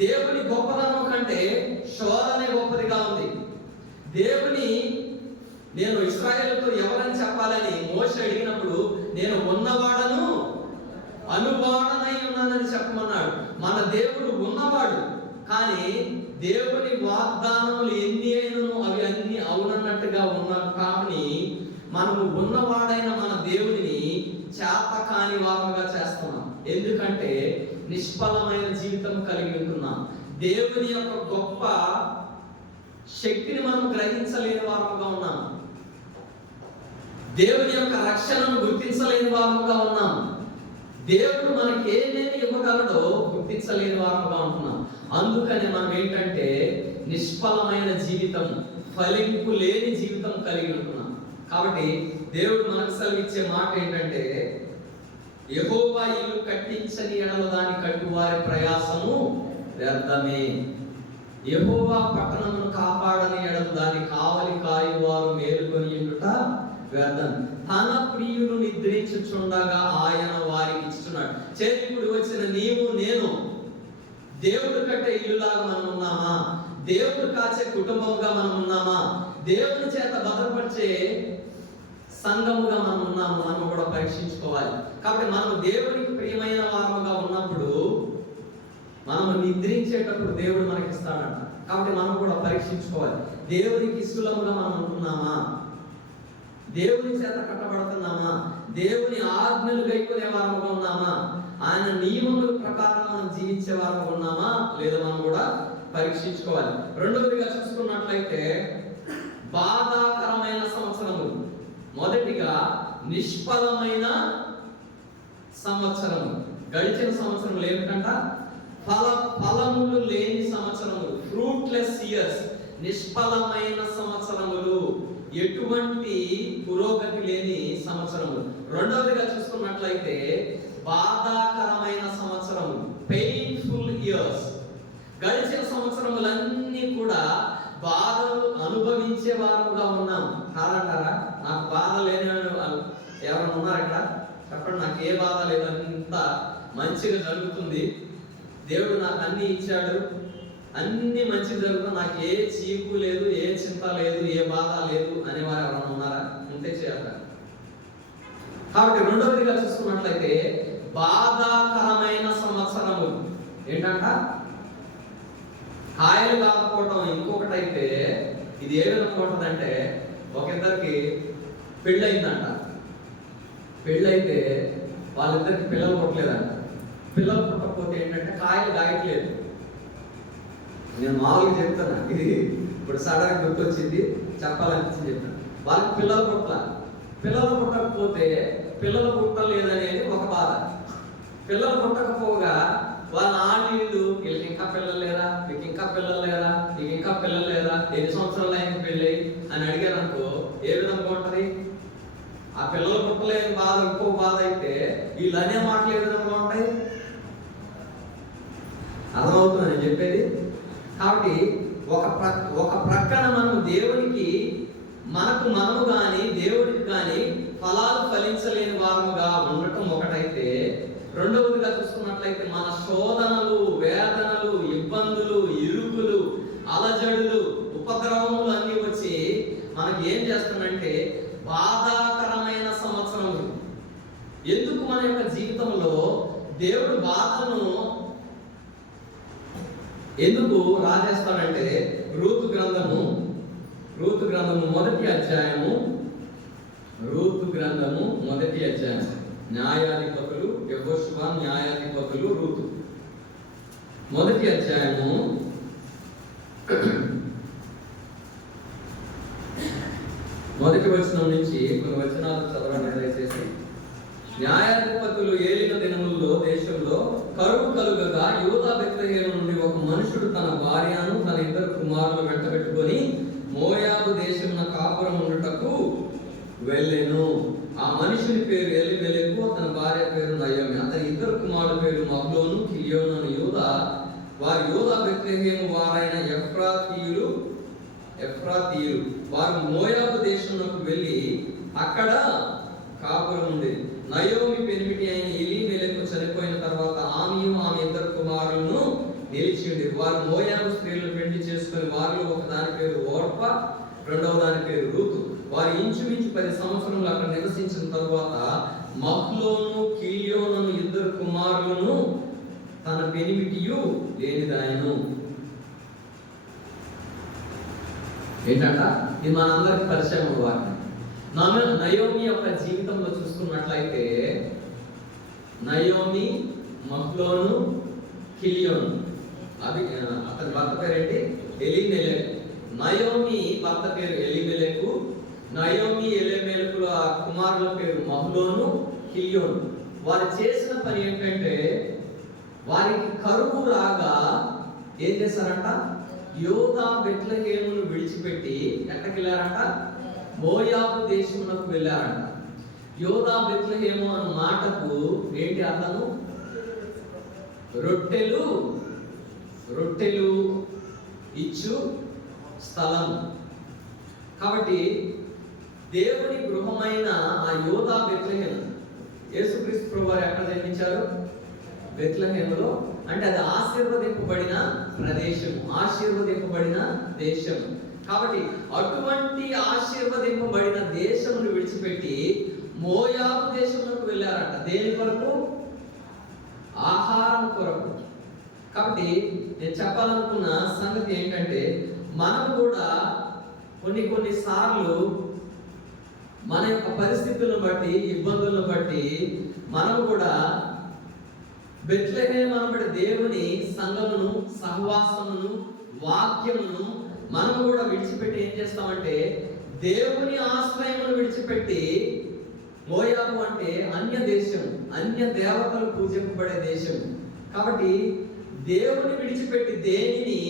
దేవుని గొప్పదనం కంటే శోధనే గొప్పదిగా ఉంది. దేవుని నేను ఇశ్రాయేలుతో ఎవరని చెప్పాలని మోషే అడిగినప్పుడు నేను ఉన్నవాడను అనువాడనై ఉన్నానని చెప్పమన్నాడు. మన దేవుడు ఉన్నవాడు, కానీ దేవుని వాగ్దానములు ఎన్ని అయినను అవి అన్ని అవునన్నట్టుగా ఉన్నాడు. కానీ మనము ఉన్నవాడైన మన దేవుడిని చేత కాని వారుగా చేస్తున్నాం. ఎందుకంటే నిష్ఫలమైన జీవితం కలిగి ఉంటున్నాం. దేవుని యొక్క గొప్ప శక్తిని మనం గ్రహించలేని వారముగా ఉన్నాం. దేవుని యొక్క రక్షణను గుర్తించలేని వారముగా ఉన్నాం. దేవుడు మనకి ఏమేమి ఇవ్వగలడో గుర్తించలేని వారముగా ఉంటున్నాం. అందుకని మనం ఏంటంటే నిష్ఫలమైన జీవితం, ఫలింపు లేని జీవితం కలిగి ఉంటున్నాం. కాబట్టి దేవుడు మనకు సెలవిచ్చే మాట ఏంటంటే యెహోవా ఇల్లు కట్టించని ఎడల దాని కట్టువారి ప్రయాసము వ్యర్థమే. యెహోవా పట్టణమును కాపాడని ఎడల దాని కావలి కాయువారు మేలుకొని ఉండుట వ్యర్థం. తన ప్రియులు నిద్రించుచుండగా ఆయన వారికి ఇస్తున్నాడు. చేతికుడి వచ్చిన నీవు నేను దేవుడు కట్టే ఇల్లులాగా మనం ఉన్నామా? దేవుడు కాచే కుటుంబముగా మనం ఉన్నామా? దేవుని చేత భద్రపరిచే సంఘముగా మనం ఉన్నాము? మనం కూడా పరీక్షించుకోవాలి. కాబట్టి మనం దేవునికి ప్రియమైన వారముగా ఉన్నప్పుడు, మనము నిద్రించేటప్పుడు దేవుడు మనకి ఇస్తాడంట. కాబట్టి మనం కూడా పరీక్షించుకోవాలి. దేవునికి ఇష్టముగా మనం ఉంటున్నామా? దేవుని చేత కట్టబడుతున్నామా? దేవుని ఆజ్ఞలు గైకొనే వారముగా ఉన్నామా? ఆయన నియమముల ప్రకారం మనం జీవించే వారముగా ఉన్నామా లేదా మనం కూడా పరీక్షించుకోవాలి. రెండవదిగా చూసుకున్నట్లయితే బాధాకరమైన సంవత్సరములు. మొదటిగా నిష్ఫలమైన సంవత్సరము. గడిచిన సంవత్సరములు ఏమిటంట? ఫలములు లేని సంవత్సరములు, ఫ్రూట్లెస్ ఇయర్స్. నిష్ఫలమైన సంవత్సరములు, ఎటువంటి పురోగతి లేని సంవత్సరములు. రెండవదిగా చూసుకున్నట్లయితే బాధాకరమైన సంవత్సరములు, పెయిన్ఫుల్ ఇయర్స్. గడిచిన సంవత్సరములన్నీ కూడా బాధలు అనుభవించే వారుగా ఉన్నాం. కాదంటారా? నాకు బాధ లేని ఎవరైనా ఉన్నారు ఇక్కడ? చెప్పండి. నాకు ఏ బాధ లేదు, అంత మంచిగా జరుగుతుంది, దేవుడు నాకు అన్ని ఇచ్చాడు, అన్ని మంచి జరుగుతుంది, నాకు ఏ చీకు లేదు, ఏ చింత లేదు, ఏ బాధ లేదు అనేవారు ఎవరైనా ఉన్నారా? ఉంటే చేయాలి. కాబట్టి రెండవదిగా చూసుకున్నట్లయితే బాధాకరమైన సంవత్సరములు ఏంటంట? కాయలు కాకపోవటం. ఇంకొకటి అయితే ఇది ఏ విధంగా ఉంటుందంటే, ఒకిద్దరికి పెళ్ళయిందంట. పెళ్ళైతే వాళ్ళిద్దరికి పిల్లలు పుట్టలేదంట. పిల్లలు పుట్టకపోతే ఏంటంటే కాయలు కాయట్లేదు. నేను మామూలుగా చెప్తాను, ఇది ఇప్పుడు సడన్గా గుర్తొచ్చింది, చెప్పాలనిపించింది చెప్తాను. వాళ్ళకి పిల్లలు పుట్టకపోతే పిల్లలు పుట్టలేదనేది ఒక బాధ. పిల్లలు పుట్టకపోగా వాళ్ళ ఆడీళ్ళు వీళ్ళకి ఇంకా పిల్లలు లేరా, మీకు ఇంకా పిల్లలు లేరా, నీకు ఇంకా పిల్లలు లేరా, ఎన్ని సంవత్సరాలు అయింది పెళ్ళి అని అడిగారు అనుకో, ఏ విధంగా ఉంటది? ఆ పిల్లలు పుట్టలేని బాధ ఇంకో బాధ అయితే వీళ్ళు అనే మాటలు ఏ విధంగా ఉంటాయి? అర్థమవుతుంది నేను చెప్పేది. కాబట్టి ఒక ప్రక్కన మనం దేవునికి మనము కానీ దేవుడికి కానీ ఫలాలు ఫలించలేని వారముగా ఉండటం ఒకటైతే, రెండవదిగా చూసుకున్నట్లయితే మన శోధనలు, వేదనలు, ఇబ్బందులు, ఇరుకులు, అలజడులు, ఉపద్రవములు అన్నీ వచ్చి మనకి ఏం చేస్తుందంటే బాధాకరమైన సంవత్సరములు. ఎందుకు మన యొక్క జీవితంలో దేవుడు బాధను ఎందుకు రాజేస్తాడంటే, రూతు గ్రంథము మొదటి అధ్యాయము, న్యాయాధిపతులు, యెహోషువ, న్యాయాధిపతులు, రూతు మొదటి అధ్యాయము 1వ వచనం నుంచి కొన్ని వచనాలు చదవండి దయచేసి. న్యాయాధిపతులు ఏలిన దినముల్లో దేశంలో కరువు కలుగగా యూదా బెత్లెహేము నుండి ఒక మనుషుడు తన భార్యను తన 2 కుమారులు వెంటబెట్టుకొని మోయాబు దేశమున కాపురం ఉండుటకు వెళ్ళెను. ఆ మనుషుని పేరు ఎలీమెలెకు, అతని భార్య పేరు నయోమి. అతని 2 కుమారుల పేరు మహ్లోను, కిలియోను అని యూదా. వారు యూదా బెత్లెహేము వారైన ఎఫ్రాతీయులు. వారు మోయాబు దేశంలోకి వెళ్ళి అక్కడ కాపురం ఉండేది. నయోమి పెనిమిటి అయిన ఎలీమెలెకు చనిపోయిన తర్వాత ఆమెయు ఆమె 2 కుమారులను నిలిచింది. వారు మోయాబు స్త్రీలను పెళ్లి చేసుకుని వారిలో ఒక దాని పేరు ఓర్ప, రెండవ దాని పేరు రూతు. వారు ఇంచుమించు 10 సంవత్సరములు అక్కడ నివసించిన తరువాత మహ్లోను, కిలియోను 2 కుమారులను తన పెనిమిటియు లేనిదాయను. ఏంటంట? ఇది మనందరికి పరిచయం వాక్యం. నయోమి యొక్క జీవితంలో చూసుకున్నట్లయితే నయోమి, మహ్లోను, కిలియోను, అతని భర్త పేరేంటి? ఎలీమెలెకు. నయోమి భర్త పేరు ఎలీమెలెకు, నయోమి ఎలీమెలెకుల కుమారుల పేరు మహ్లోను, కిలియోను. వారు చేసిన పని ఏంటంటే, వారికి కరువు రాగా ఏం చేశారంట? యూదా బెత్లెహేమును విడిచిపెట్టి ఎక్కడికి వెళ్ళారంట? మోయాబు దేశమునకు వెళ్ళారంట. యూదా బెత్లెహేము అన్న మాటకు ఏంటి అర్థము? రొట్టెలు ఇచ్చు స్థలం. కాబట్టి దేవుని గృహమైన ఆ యోధా బెత్లెహేం, యేసుక్రీస్తు ప్రభువారు ఎక్కడ జన్మించారు? బెత్లెహేములో. అంటే అది ఆశీర్వదింపబడిన ప్రదేశం, ఆశీర్వదింపబడిన దేశం. కాబట్టి అటువంటి ఆశీర్వదింపబడిన దేశమును విడిచిపెట్టి మోయాబు దేశంలోకి వెళ్ళారట. దేని కొరకు? ఆహారం కొరకు. కాబట్టి నేను చెప్పాలనుకున్న సంగతి ఏంటంటే, మనం కూడా కొన్ని సార్లు మన యొక్క పరిస్థితులను బట్టి, ఇబ్బందులను బట్టి మనం కూడా బెత్లెహేము అనబడే దేవుని సంఘమును, సహవాసమును, వాక్యమును మనం కూడా విడిచిపెట్టి ఏం చేస్తామంటే, దేవుని ఆశ్రయమును విడిచిపెట్టి, మోయాబు అంటే అన్య దేశం, అన్య దేవతలు పూజింపబడే దేశం. కాబట్టి దేవుని విడిచిపెట్టి దేనిని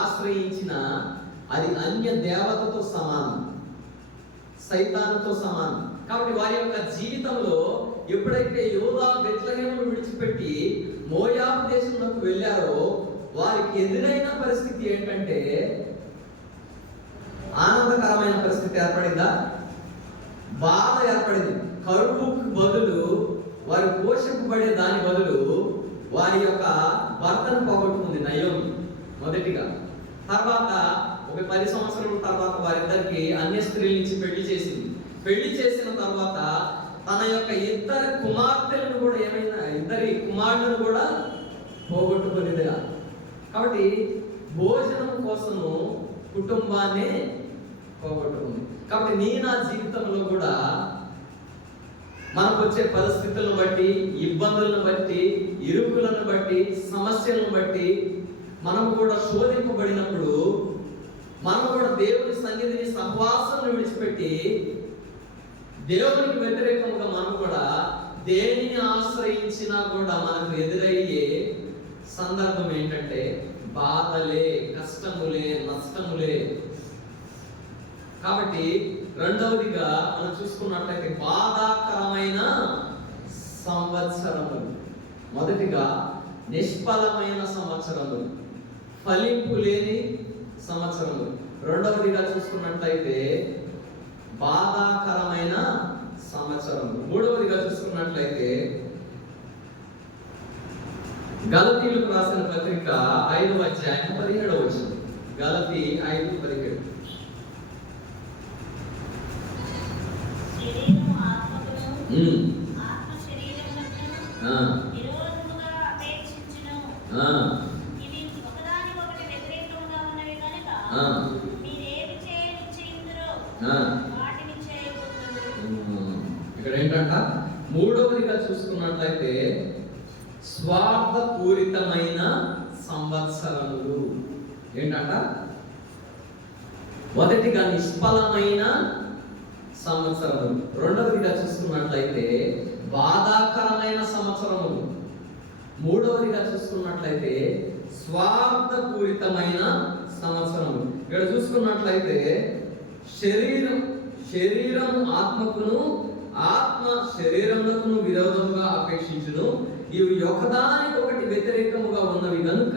ఆశ్రయించినా అది అన్య దేవతతో సమానం, సైతానుతో సమానం. కాబట్టి వారి యొక్క జీవితంలో ఎప్పుడైతే యోధా బెత్లెహేమును విడిచిపెట్టి మోయాబు దేశంలోకి వెళ్ళారో వారికి ఎదురైన పరిస్థితి ఏంటంటే, ఆనందకరమైన పరిస్థితి ఏర్పడిందా? బాధ ఏర్పడింది. కరువుకు బదులు, వారు పోషింపబడే దాని బదులు వారి యొక్క భర్తను పోగొట్టుకుంది నయోమి మొదటిగా. తర్వాత ఒక 10 సంవత్సరాల తర్వాత వారిద్దరికి అన్య స్త్రీల నుంచి పెళ్లి చేసింది. పెళ్లి చేసిన తర్వాత తన యొక్క ఇద్దరు కుమార్తెలను కూడా, ఏమైనా ఇద్దరి కుమారులను కూడా పోగొట్టుకునేదిగా. కాబట్టి భోజనం కోసము కుటుంబాన్ని పోగొట్టుకుంది. కాబట్టి నా జీవితంలో కూడా మనకు వచ్చే పరిస్థితులను బట్టి, ఇబ్బందులను బట్టి, ఇరుకులను బట్టి, సమస్యలను బట్టి మనం కూడా శోధింపబడినప్పుడు మనం కూడా దేవుని సన్నిధిని, సహవాసాన్ని విడిచిపెట్టి దేవునికి వ్యతిరేకంగా మనం కూడా దేనిని ఆశ్రయించినా కూడా మనకు ఎదురయ్యే సందర్భం ఏంటంటే బాధలే, కష్టములే, నష్టములే. కాబట్టి రెండవదిగా మనం చూసుకున్నట్లయితే బాధాకరమైన సంవత్సరములు. మొదటిగా నిష్ఫలమైన సంవత్సరములు, ఫలింపు లేని సంవత్సరములు. రెండవదిగా చూసుకున్నట్లయితే బాధాకరమైన సంవత్సరములు. మూడవదిగా చూసుకున్నట్లయితే గలతీయులకు రాసిన పత్రిక 5వ అధ్యాయం 17వ వచనం. గలతీ 5:17. ఇక్కడ ఏంటంట, మూడవదిగా చూసుకున్నట్లయితే స్వార్థపూరితమైన సంవత్సరములు. ఏంటంట? మొదటిగా నిష్ఫలమైన సంవత్సరములు, రెండవదిగా చూసుకున్నట్లయితే బాధాకరమైన సంవత్సరములు, మూడవదిగా చూసుకున్నట్లయితే స్వార్థపూరితమైన సంవత్సరములు. ఇక్కడ చూసుకున్నట్లయితే శరీరం ఆత్మకును, ఆత్మ శరీరమునకును విరోధముగా అపేక్షించును. ఇవి ఒకదానికొకటి వ్యతిరేకముగా ఉన్నవి కనుక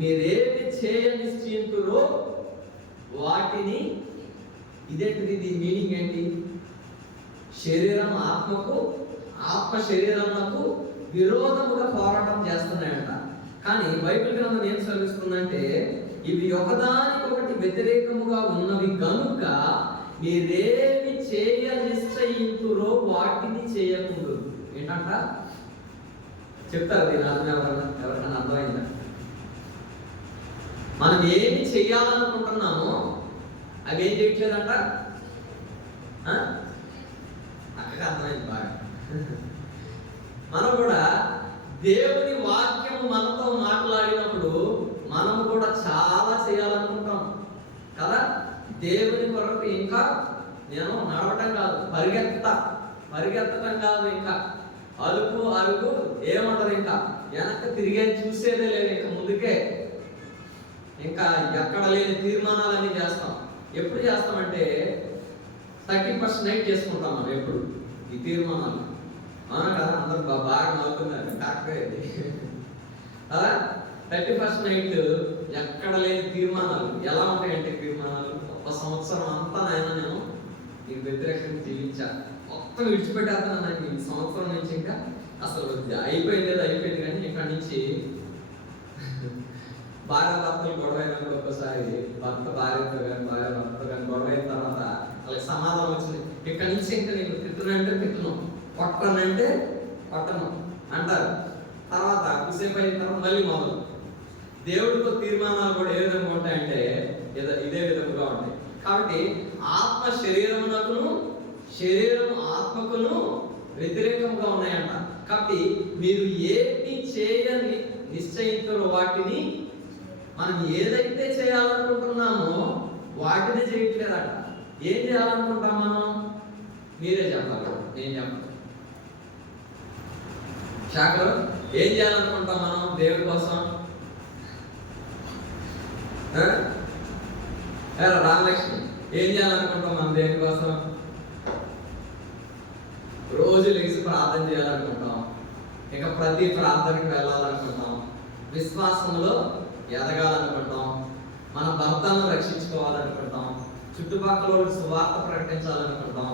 మీరేమి చేయ నిశ్చయింతురో వాటిని. ఇదేంటిది? దీని మీనింగ్ ఏంటి? శరీరం ఆత్మకు, ఆత్మ శరీరమునకు విరోధముగా పోరాటం చేస్తున్నాయంట. కానీ బైబిల్ గ్రంథం ఏం సెలవిస్తుందంటే ఇవి ఒకదానికొకటి వ్యతిరేకముగా ఉన్నవి కనుక మీరేమి చేయ నిశ్చయింతురో వాటిని చేయకూడదు. ఏంటంట? చెప్తారు దీని అర్థం ఎవరికైనా అర్థమైందా? మనం ఏమి చెయ్యాలనుకుంటున్నామో అవి ఏం చేయట్లేదంట. అక్కడికి అర్థమైంది బాగా. మనం కూడా దేవుని వాక్యము మనతో మాట్లాడినప్పుడు మనం కూడా చాలా చేయాలనుకుంటాం కదా. దేవుని కొరకు ఇంకా నేను నడవటం కాదు, పరిగెత్తటం కాదు, ఇంకా అరుగు ఏమంటారు, ఇంకా వెనక్కి తిరిగే చూసేదే లేదు, ఇంకా ముందుకే, ఇంకా ఎక్కడ లేని తీర్మానాలన్నీ చేస్తాం. ఎప్పుడు చేస్తామంటే 30% నైట్ చేసుకుంటాం మనం ఎప్పుడు ఈ తీర్మానాలు. అవునా కదా? అందరూ బాగా నవ్వుతున్నారు, కరెక్ట్గా ఇది కదా. 31st నైట్ ఎక్కడ లేని తీర్మానాలు ఎలా ఉంటాయంటే, తీర్మానాలు ఒక సంవత్సరం అంతా నాయన నేను నీకు వ్యతిరేకంగా జీవించాను, మొత్తం విడిచిపెట్టేస్తాను నాకు ఈ సంవత్సరం నుంచి, ఇంకా అసలు అయిపోయింది కానీ ఇక్కడి నుంచి భార్య భర్తలు గొడవ అయినప్పుడు ఒక్కసారి భర్త భార్యతో కానీ భార్య భర్తతో కానీ గొడవ అయిన తర్వాత వాళ్ళకి సమాధానం వచ్చింది, ఇక్కడి నుంచి ఇంకా నేను తిట్టునంటే తిట్టును, కొట్టనంటే కొట్టను అంటారు. తర్వాత కుసేపు అయిన తర్వాత మళ్ళీ మొదలు. దేవుడితో తీర్మానాలు కూడా ఏ విధంగా ఉంటాయంటే ఇదే విధంగా ఉంటాయి. కాబట్టి ఆత్మ శరీరమునకును శరీరము ఆత్మకును వ్యతిరేకంగా ఉన్నాయంట. కాబట్టి మీరు ఏమి చేయని నిశ్చయించారో వాటిని మనం ఏదైతే చేయాలనుకుంటున్నామో వాటిని చేయట్లేదట. ఏం చేయాలనుకుంటాం మనం? మీరే చెప్పాలి, నేను చెప్పాలి. శాఖలో ఏం చేయాలనుకుంటాం మనం దేవుడి కోసం? రామలక్ష్మి ఏం చేయాలనుకుంటాం మనం దేవుడి కోసం? రోజు లేచి ప్రార్థన చేయాలనుకుంటాం, ఇక ప్రతి ప్రార్థనకి వెళ్ళాలనుకుంటాం, విశ్వాసంలో ఎదగాలనుకుంటాం, మన భర్తను రక్షించుకోవాలనుకుంటాం, చుట్టుపక్కల సువార్త ప్రకటించాలనుకుంటాం,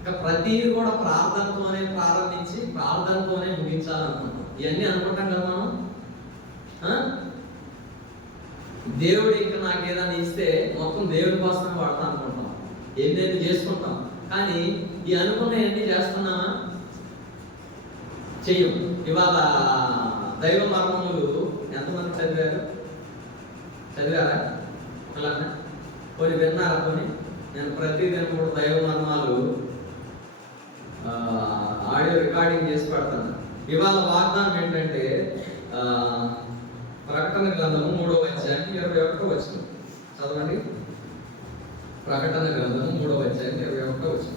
ఇక ప్రతిదీ కూడా ప్రార్థనతోనే ప్రారంభించి ప్రార్థనతోనే ముగించాలనుకుంటాం. ఇవన్నీ అనుకుంటాం కదా మనం. దేవుడు ఇంకా నాకు ఏదైనా ఇస్తే మొత్తం దేవుడి కోసమే వాడతా అనుకుంటాం, ఎన్నెన్ని చేసుకుంటాం. కానీ ఈ అనుకున్నవన్నీ చేస్తున్నామా? చెయ్యం. ఇవాళ దైవ మర్మములు ఎంతమంది చదివారా? అలానే కొన్ని విన్నారా? కొన్ని నేను ప్రతిదినం కూడా దైవ మర్మాలు ఆడియో రికార్డింగ్ చేసి పెడతాను. ఇవాళ వాగ్దానం ఏంటంటే ప్రకటన గ్రంథము 3వ అధ్యాయం 21వ వచనం చదవండి. ప్రకటన గ్రంథము 3వ అధ్యాయం 21వ వచనం.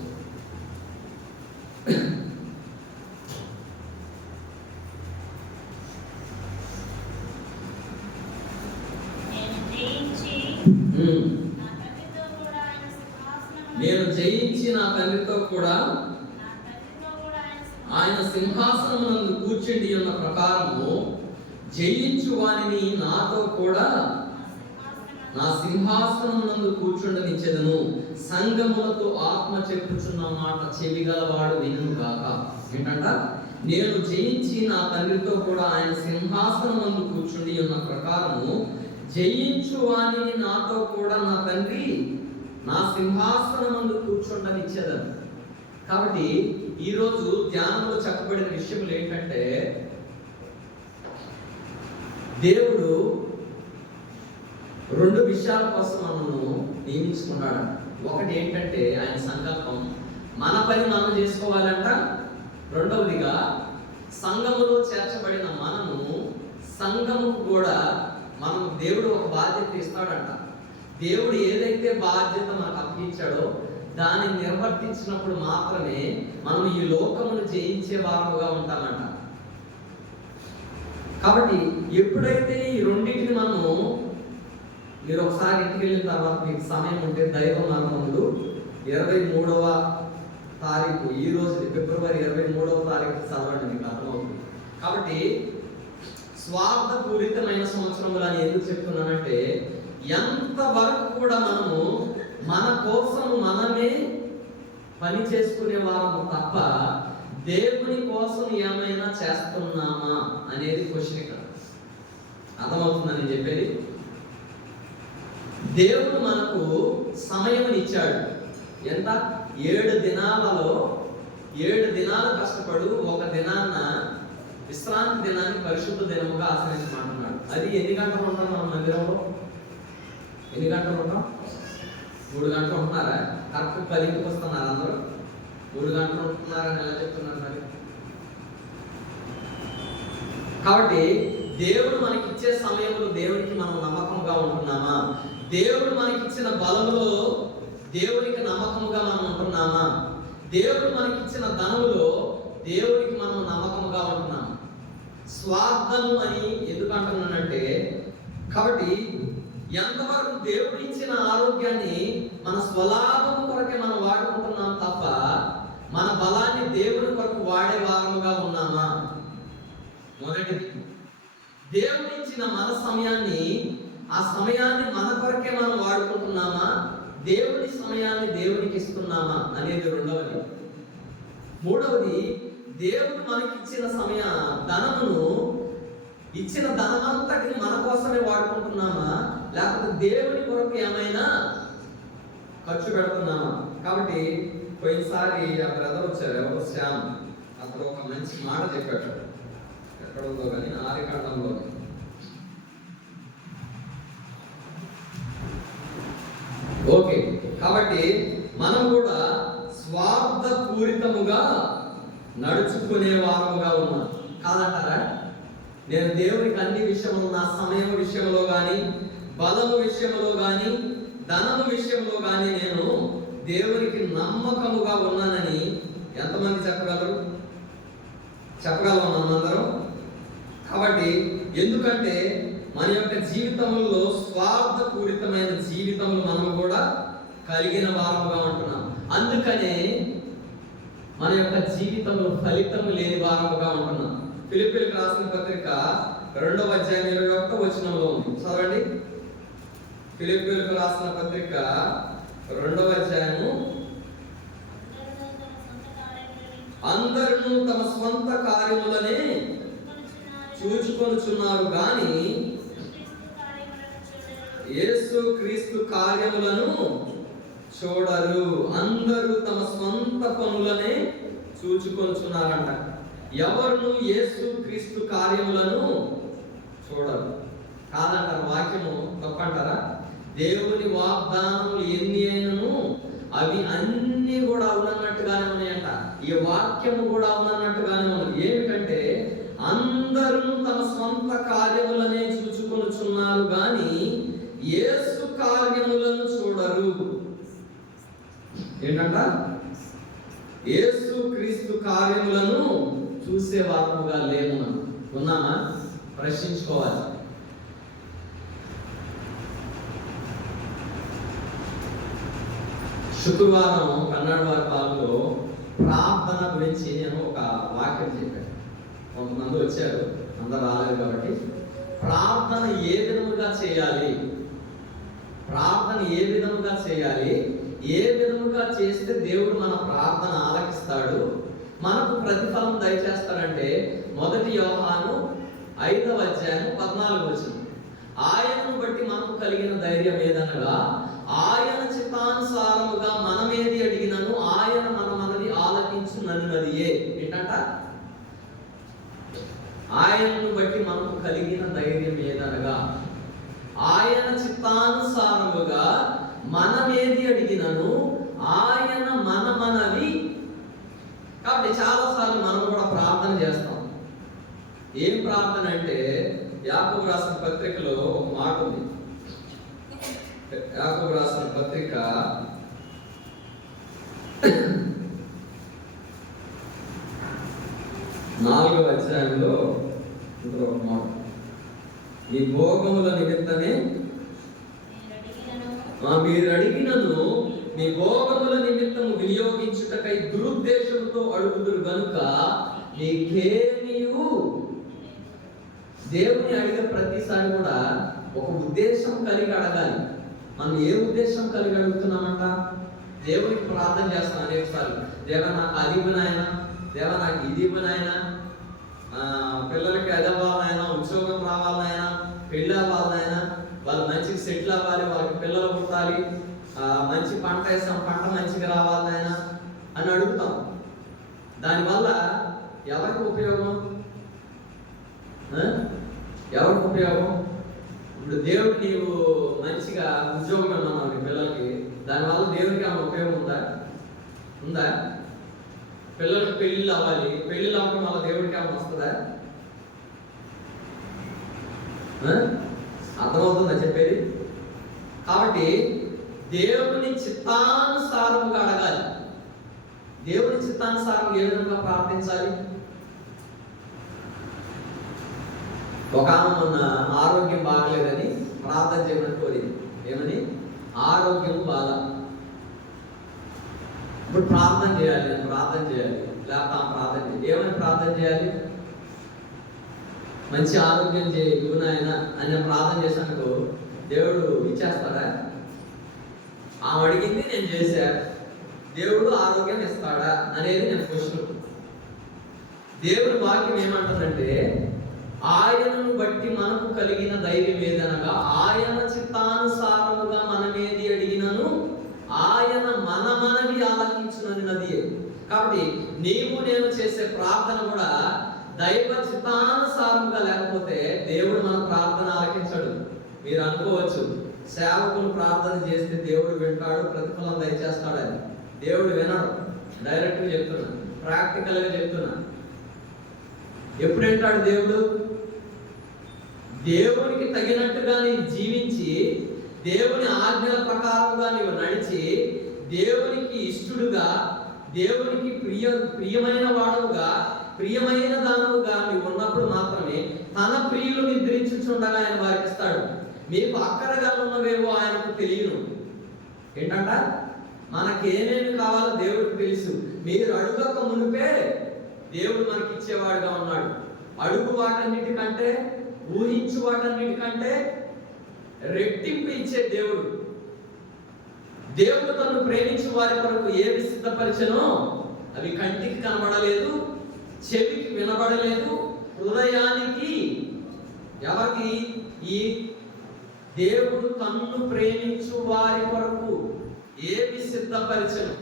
నేను జయించి నా తండ్రితో కూడా ఆయన సింహాసనమునందు కూర్చుండి ఉన్న ప్రకారము జయించు వానిని నాతో కూడా నా సింహాసనమునందు కూర్చుండనిచ్చెదను. సంగములతో ఆత్మ చెప్పుచున్న మాట చెవిగలవాడు వినును గాక. ఏంటంట? నేను జయించి నా తండ్రితో కూడా ఆయన సింహాసనమునందు కూర్చుండి ఉన్న ప్రకారము జయించు వానిని నాతో కూడా నా తండ్రి నా సింహాసనమందు కూర్చుండనిచ్చేదను. కాబట్టి ఈరోజు ధ్యానంలో చెప్పబడిన విషయములు ఏంటంటే, దేవుడు 2 విషయాల కోసం మనను నియమించుకున్నాడు. ఒకటి ఏంటంటే ఆయన సంకల్పం, మన పని మనం చేసుకోవాలంట. రెండవదిగా సంఘములో చేర్చబడిన మనము సంఘముకు కూడా మనం దేవుడు ఒక బాధ్యత ఇస్తాడంట. దేవుడు ఏదైతే బాధ్యత మనకు అప్పగించాడో దాన్ని నిర్వర్తించినప్పుడు మాత్రమే మనం ఈ లోకమును జయించే వారముగా ఉంటామంట. కాబట్టి ఎప్పుడైతే ఈ రెండింటిని మనము, మీరు ఒకసారి ఇంటికి వెళ్ళిన తర్వాత మీకు సమయం ఉంటే దైవ మర్మములు 23వ తారీఖు, ఈ రోజు ఫిబ్రవరి 23వ తారీఖు చదవండి, మీకు అర్థమవుతుంది. కాబట్టి స్వార్థపూరితమైన సంవత్సరములు అని ఎందుకు చెప్తున్నానంటే, ఎంతవరకు కూడా మనము మన కోసం మనమే పని చేసుకునే వారము తప్ప దేవుని కోసం ఏమైనా చేస్తున్నామా అనేది క్వశ్చన్. ఇక్కడ అర్థమవుతుందని చెప్పేది. దేవుడు మనకు సమయం ఇచ్చాడు. ఎంత? 7 దినాలలో 7 దినాలు కష్టపడు, ఒక దినాన్న విశ్రాంతి దినాన్ని పరిశుద్ధ దినముగా ఆచరించమంటున్నాడు. అది ఎన్ని గంటలు ఉంటాం మన మందిరంలో? ఎన్ని గంటలు ఉంటాం? 3 గంటలు ఉంటున్నారా? కరెక్ట్ 10కి వస్తున్నారు అందరూ. 3 గంటలు ఉంటున్నారని ఎలా చెప్తున్నారు మరి? కాబట్టి దేవుడు మనకిచ్చే సమయంలో దేవునికి మనం నమ్మకంగా ఉంటున్నామా? దేవుడు మనకిచ్చిన బలంలో దేవునికి నమ్మకంగా మనం ఉంటున్నామా? దేవుడు మనకిచ్చిన ధనములో దేవుడికి మనం నమ్మకంగా ఉంటున్నామా? స్వార్థము అని ఎందుకు అంటున్నానంటే, కాబట్టి ఎంతవరకు దేవుడు ఇచ్చిన ఆరోగ్యాన్ని మన స్వలాభం కొరకే మనం వాడుకుంటున్నాం తప్ప మన బలాన్ని దేవుడి కొరకు వాడే వారముగా ఉన్నామా? మొదటిది, దేవుడి ఇచ్చిన మన సమయాన్ని, ఆ సమయాన్ని మన కొరకే మనం వాడుకుంటున్నామా, దేవుని సమయాన్ని దేవునికి ఇస్తున్నామా అనేది రెండవది. మూడవది, దేవుడు మనకిచ్చిన ధనమును, ఇచ్చిన ధనమంతటిని మన కోసమే వాడుకుంటున్నామా, లేకపోతే దేవుని కొరకు ఏమైనా ఖర్చు పెడుతున్నామా? కాబట్టి పోయినసారి ఆ బ్రదర్ వచ్చారు, ఎవరు, శ్యామ్. అక్కడ ఒక మంచి మాట చెప్పాడు. ఎక్కడ ఉందో కానీ ఆదికాండంలో, ఓకే. కాబట్టి మనం కూడా స్వార్థపూరితముగా నడుచుకునే వారముగా ఉన్నాం కాదంటారా? నేను దేవునికి అన్ని విషయంలో, నా సమయం విషయంలో కానీ, బలము విషయంలో కానీ, ధనము విషయంలో కానీ నేను దేవునికి నమ్మకముగా ఉన్నానని ఎంతమంది చెప్పగలరు? చెప్పగలం మనమందరం. కాబట్టి ఎందుకంటే మన యొక్క జీవితంలో స్వార్థపూరితమైన జీవితంలో మనం కూడా కలిగిన వారముగా ఉంటున్నాం. అందుకనే మన యొక్క జీవితంలో ఫలితం లేని వారముగా ఉంటున్నాం. ఫిలిప్పీయులకు రాసిన పత్రిక 2వ అధ్యాయం 21వ వచనంలో ఉంది, చదవండి. ఫిలిప్పీయులకు రాసిన పత్రిక 2వ అధ్యాయము, అందరూ తమ స్వంత కార్యములనే చూచుకొనుచున్నారు గాని యేసు క్రీస్తు కార్యములను చూడరు. అందరూ తమ స్వంత పనులనే చూచుకొనుచున్నారంట. ఎవరును యేసు క్రీస్తు కార్యములను చూడరు. కాదంటారు. వాక్యము తప్పంటారా? దేవుని వాగ్దానములు ఎన్ని అయినను అవి అన్ని కూడా అవునన్నట్టుగానే ఉన్నాయంట. ఈ వాక్యము కూడా అవునన్నట్టుగానే ఉంది. ఏమిటంటే అందరూ తమ స్వంత కార్యములనే చూచుకొనుచున్నారు గాని యేసు కార్యములను చూడరు. ఏంటంట? యేసు క్రీస్తు కార్యములను చూసే వారముగా లేము. ఉన్నామా? ప్రశ్నించుకోవాలి. శుక్రవారం కన్నడ వారి పాలలో ప్రార్థన గురించి నేను ఒక వాక్యం చెప్పాను. కొంతమంది వచ్చారు, అందరు రాలేదు కాబట్టి ప్రార్థన ఏ విధముగా చేయాలి, ప్రార్థన ఏ విధముగా చేయాలి, ఏ విధముగా చేస్తే దేవుడు మన ప్రార్థన ఆలకిస్తాడు, మనకు ప్రతిఫలం దయచేస్తాడంటే 1 యోహాను 5వ అధ్యాయం 14వ వచనం. ఆయనను బట్టి మనకు కలిగిన ధైర్యం ఏదనగా ఆయన చిత్తానుసారముగా మనమేది అడిగినను ఆయన మనది ఆలకించునన్నదియే. ఏంటంట? ఆయనను బట్టి మనకు కలిగిన ధైర్యం ఏదనగా ఆయన చిత్తానుసారముగా మనమేది అడిగినను ఆయన మనవి. కాబట్టి చాలాసార్లు మనం కూడా ప్రార్థన చేస్తాం. ఏం ప్రార్థన అంటే యాకోబు రాసిన పత్రికలో ఒక మాట ఉంది. యాకోబు రాసిన పత్రిక 4వ అధ్యాయంలో ఒక మాట, ఈ భోగముల నిమిత్తమే మీరు అడిగినను మీ భోగముల నిమిత్తము వినియోగించుటకై దురుద్దేశంతో అడుగుదురు గనుక మీకేమియు. దేవుని అడిగే ప్రతిసారి కూడా ఒక ఉద్దేశం కలిగి అడగాలి. మనం ఏ ఉద్దేశం కలిగి అడుగుతున్నామంట? దేవునికి ప్రార్థన చేస్తాం అనేక సార్లు, దేవా నాకు అది ఇవ్వనాయనా, దేవా నాకు ఇది ఇవ్వనాయనా, పిల్లలకి అది అవ్వాలనైనా, ఉద్యోగం రావాలనైనా, పెళ్ళి అవ్వాలనైనా, వాళ్ళు మంచిగా సెటిల్ అవ్వాలి, వాళ్ళకి పిల్లలు పుట్టాలి, మంచి పంట వేస్తాం, పంట మంచిగా రావాలనైనా అని అడుగుతాం. దానివల్ల ఎవరికి ఉపయోగం? ఎవరికి ఉపయోగం? ఇప్పుడు దేవుడు నీవు మంచిగా ఉద్యోగం అన్నావు నీ పిల్లలకి, దానివల్ల దేవుడికి ఏమైనా ఉపయోగం ఉందా? పిల్లలకి పెళ్ళిళ్ళు అవ్వాలి, పెళ్ళిళ్ళు అవ్వడం వల్ల దేవుడికి ఏమైనా వస్తుందా? అర్థమవుతుందా చెప్పేది? కాబట్టి దేవుని చిత్తానుసారంగా అడగాలి. దేవుని చిత్తానుసారం ఏ విధంగా ప్రార్థించాలి? ఒక ఆమె మొన్న ఆరోగ్యం బాగలేదని ప్రార్థన చేయమని కోరింది. ఏమని? ఆరోగ్యం బాధ. ఇప్పుడు ప్రార్థన చేయాలి, నేను ప్రార్థన చేయాలి, లేకపోతే ఆమె ప్రార్థన చేయాలి. ఏమని ప్రార్థన చేయాలి? మంచి ఆరోగ్యం ఇవ్వు నాయన అని ప్రార్థన చేశాను, దేవుడు ఇచ్చేస్తాడా? ఆమె అడిగింది, నేను చేశా, దేవుడు ఆరోగ్యం ఇస్తాడా అనేది నేను క్వశ్చన్. దేవుని వాక్యం ఏమంటుందంటే, ఆయనను బట్టి మనకు కలిగిన ధైర్యం ఏదనగా ఆయన చిత్తానుసారముగా మనమేది అడిగినను ఆయన మనవి ఆలకించునది. కాబట్టి నీవు నేను చేసే ప్రార్థన కూడా దైవ చిత్తానుసారముగా లేకపోతే దేవుడు మన ప్రార్థన ఆలకించడు. మీరు అనుకోవచ్చు, సేవకులు ప్రార్థన చేస్తే దేవుడు వింటాడు, ప్రతిఫలం దయచేస్తాడని. దేవుడు వినడు. డైరెక్ట్గా చెప్తున్నా, ప్రాక్టికల్గా చెప్తున్నా. ఎప్పుడు వింటాడు దేవుడు? దేవునికి తగినట్టుగా నీవు జీవించి, దేవుని ఆజ్ఞల ప్రకారంగా నీవు నడిచి, దేవునికి ఇష్టడుగా, దేవునికి ప్రియమైన వాడవుగా, ప్రియమైన దానవుగా నీవు ఉన్నప్పుడు మాత్రమే తన ప్రియులు నిద్రించుచుండగా ఆయన వారికి ఇస్తాడు. మీకు అక్కరగా ఉన్నవేవో ఆయనకు తెలియను. ఏంటంట? మనకేమేమి కావాలో దేవుడికి తెలుసు. మీరు అడుగక మునిపే దేవుడు మనకి ఇచ్చేవాడుగా ఉన్నాడు. అడుగు వాటన్నిటికంటే, ఊహించు వాటన్నిటికంటే రెట్టింపు ఇచ్చే దేవుడు. దేవుడు తను ప్రేమించు వారి కొరకు ఏవి సిద్ధపరిచెనో అవి కంటికి కనబడలేదు, చెవికి వినబడలేదు, హృదయానికి, ఎవరికి? ఈ దేవుడు తన్ను ప్రేమించు వారి కొరకు ఏవి సిద్ధపరిచెను.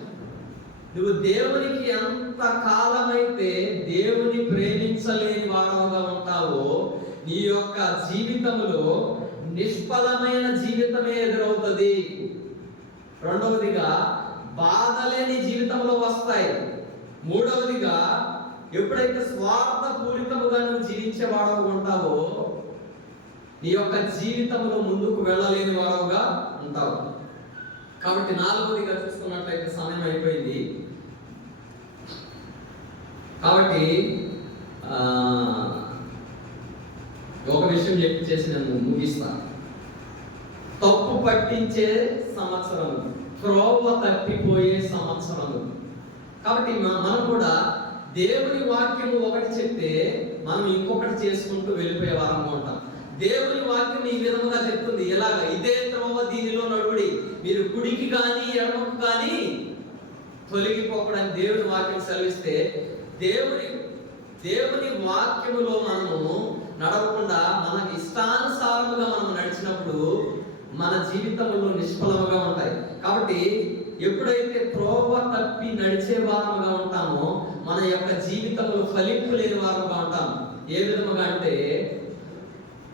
నువ్వు దేవునికి ఎంత కాలమైతే దేవుని ప్రేమించలేని వాడవుగా ఉంటావో, నీ యొక్క జీవితంలో నిష్ఫలమైన జీవితమే ఎదురవుతుంది. రెండవదిగా, బాధలేని జీవితంలో వస్తాయి. మూడవదిగా, ఎప్పుడైతే స్వార్థపూరితముగా నువ్వు జీవించేవాడవు ఉంటావో, నీ యొక్క జీవితంలో ముందుకు వెళ్ళలేని వాడవుగా ఉంటావు. కాబట్టి నాలుగవదిగా చూసుకున్నట్లయితే సమయం అయిపోయింది. కాబట్టి ఒక విషయం చేసి నేను ముగిస్తాను. తప్పు పట్టించే సంవత్సరం, త్రోవ తప్పిపోయే సంవత్సరం. కాబట్టి మనం కూడా దేవుని వాక్యము ఒకటి చెప్తే మనం ఇంకొకటి చేసుకుంటూ వెళ్ళిపోయే వారంగా ఉంటాం. దేవుని వాక్యం ఈ విధముగా చెప్తుంది, ఎలాగ? ఇదే త్రోవ, దీనిలో నడువుడి, మీరు కుడికి కానీ ఎడమకు కానీ తొలగిపోకడానికి దేవుని వాక్యం సెలవిస్తే, దేవుని వాక్యములో మనము నడవకుండా మనకి ఇష్టానుసారముగా మనం నడిచినప్పుడు మన జీవితంలో నిష్ఫలముగా ఉంటాయి. కాబట్టి ఎప్పుడైతే త్రోవ తప్పి నడిచే వారముగా ఉంటామో మన యొక్క జీవితంలో ఫలింపు లేని వారముగా ఉంటాం. ఏ విధముగా అంటే,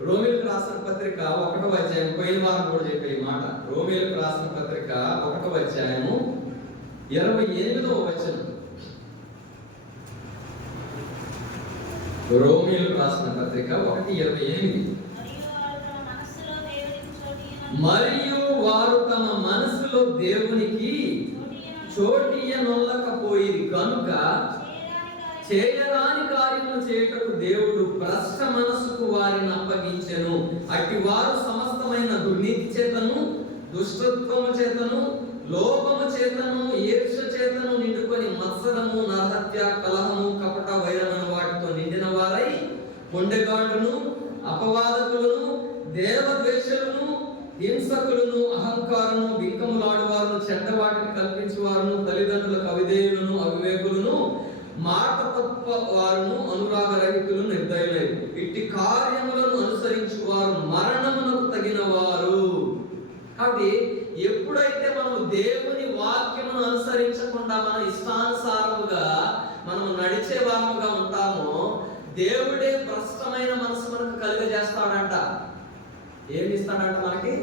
రోమీయులకు రాసిన పత్రిక 1వ అధ్యాయం, పోయిన వారం కూడా చెప్పే ఈ మాట. రోమీయులకు రాసిన పత్రిక 1వ అధ్యాయము 28వ వచనం. రోమీయులకు రాసిన పత్రిక 1:28. మరియు వారు తమ మనసులో దేవునికి చోటియనొల్లకపోయిరి కనుక చేయరాని కార్యములు చేయుటకు దేవుడు భ్రష్ట మనసుకు వారిని అప్పగించెను. అట్టి వారు సమస్తమైన దుర్నీతి చేతను, దుష్టత్వము చేతను, లోపము చేతను, ఈర్ష్య చేతను నిండుకొని మత్సరము, నరహత్య, కలహము, కపట, వైరమైన వాటితో నిండిన వారై కొండెగాండును, అపవాదకులను, దేవద్వేషులను, హింసకులను, అహంకారును, బింకములాడువారును, చెడ్డవాటిని కల్పించువారును, తల్లిదండ్రులకు అవిధేయులను, అవివేకులను, మాట తప్ప వారును, అనురాగరహితులు, నిర్దయులైన ఇట్టి కార్యములను అనుసరించు వారు మరణమునకు తగిన వారు. కాబట్టి ఎప్పుడైతే మనం దేవుని వాక్యమును అనుసరించకుండా మన ఇష్టానుసారముగా మనం నడిచే వారముగా ఉంటామో, దేవుడే భ్రష్టమైన మనసు మనకు కలుగజేస్తాడంట. ఏమి ఇస్తాడంట మనకి?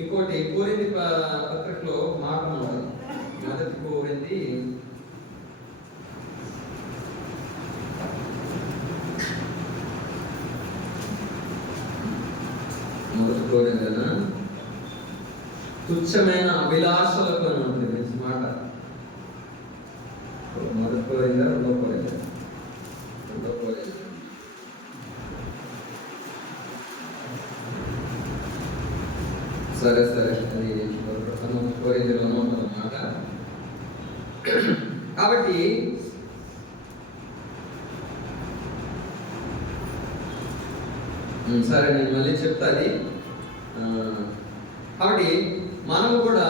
ఇంకోటి కోరింది పత్రికలో మాట ఉన్నది. మొదటి కోరింది 1 కదా, తుచ్చమైన అభిలాషలకు అని ఉంటుంది మంచి మాట. 1 కోరిందా 2 కోరిందా? 2 కోరిందా. సరే అది 1 కోరిందాలో ఉంటుంది మాట. కాబట్టి సరే, నేను మళ్ళీ చెప్తాది. కాబట్టి మనము కూడా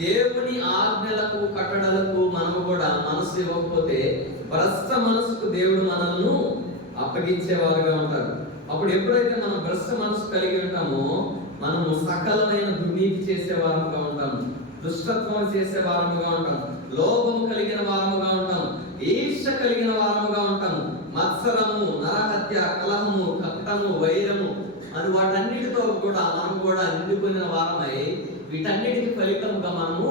దేవుని ఆజ్ఞలకు కట్టడలకు మనము కూడా మనసు ఇవ్వకపోతే భ్రష్ట మనసుకు దేవుడు మనల్ని అప్పగించేవారుగా ఉంటారు. అప్పుడు ఎప్పుడైతే మనం భ్రష్ట మనసు కలిగి ఉంటామో మనము సకలమైన దుర్నీతి చేసే వారముగా ఉంటాము, దుష్టత్వం చేసే వారముగా ఉంటాం, లోభము కలిగిన వారముగా ఉంటాం, ఈర్ష్య కలిగిన వారముగా ఉంటాము, మత్సరము, నరహత్య, కలహము, కపటము, వైరము అని వాటన్నిటితో కూడా మనం కూడా నిండుకున్న వారమై వీటన్నిటికి ఫలితముగా మనము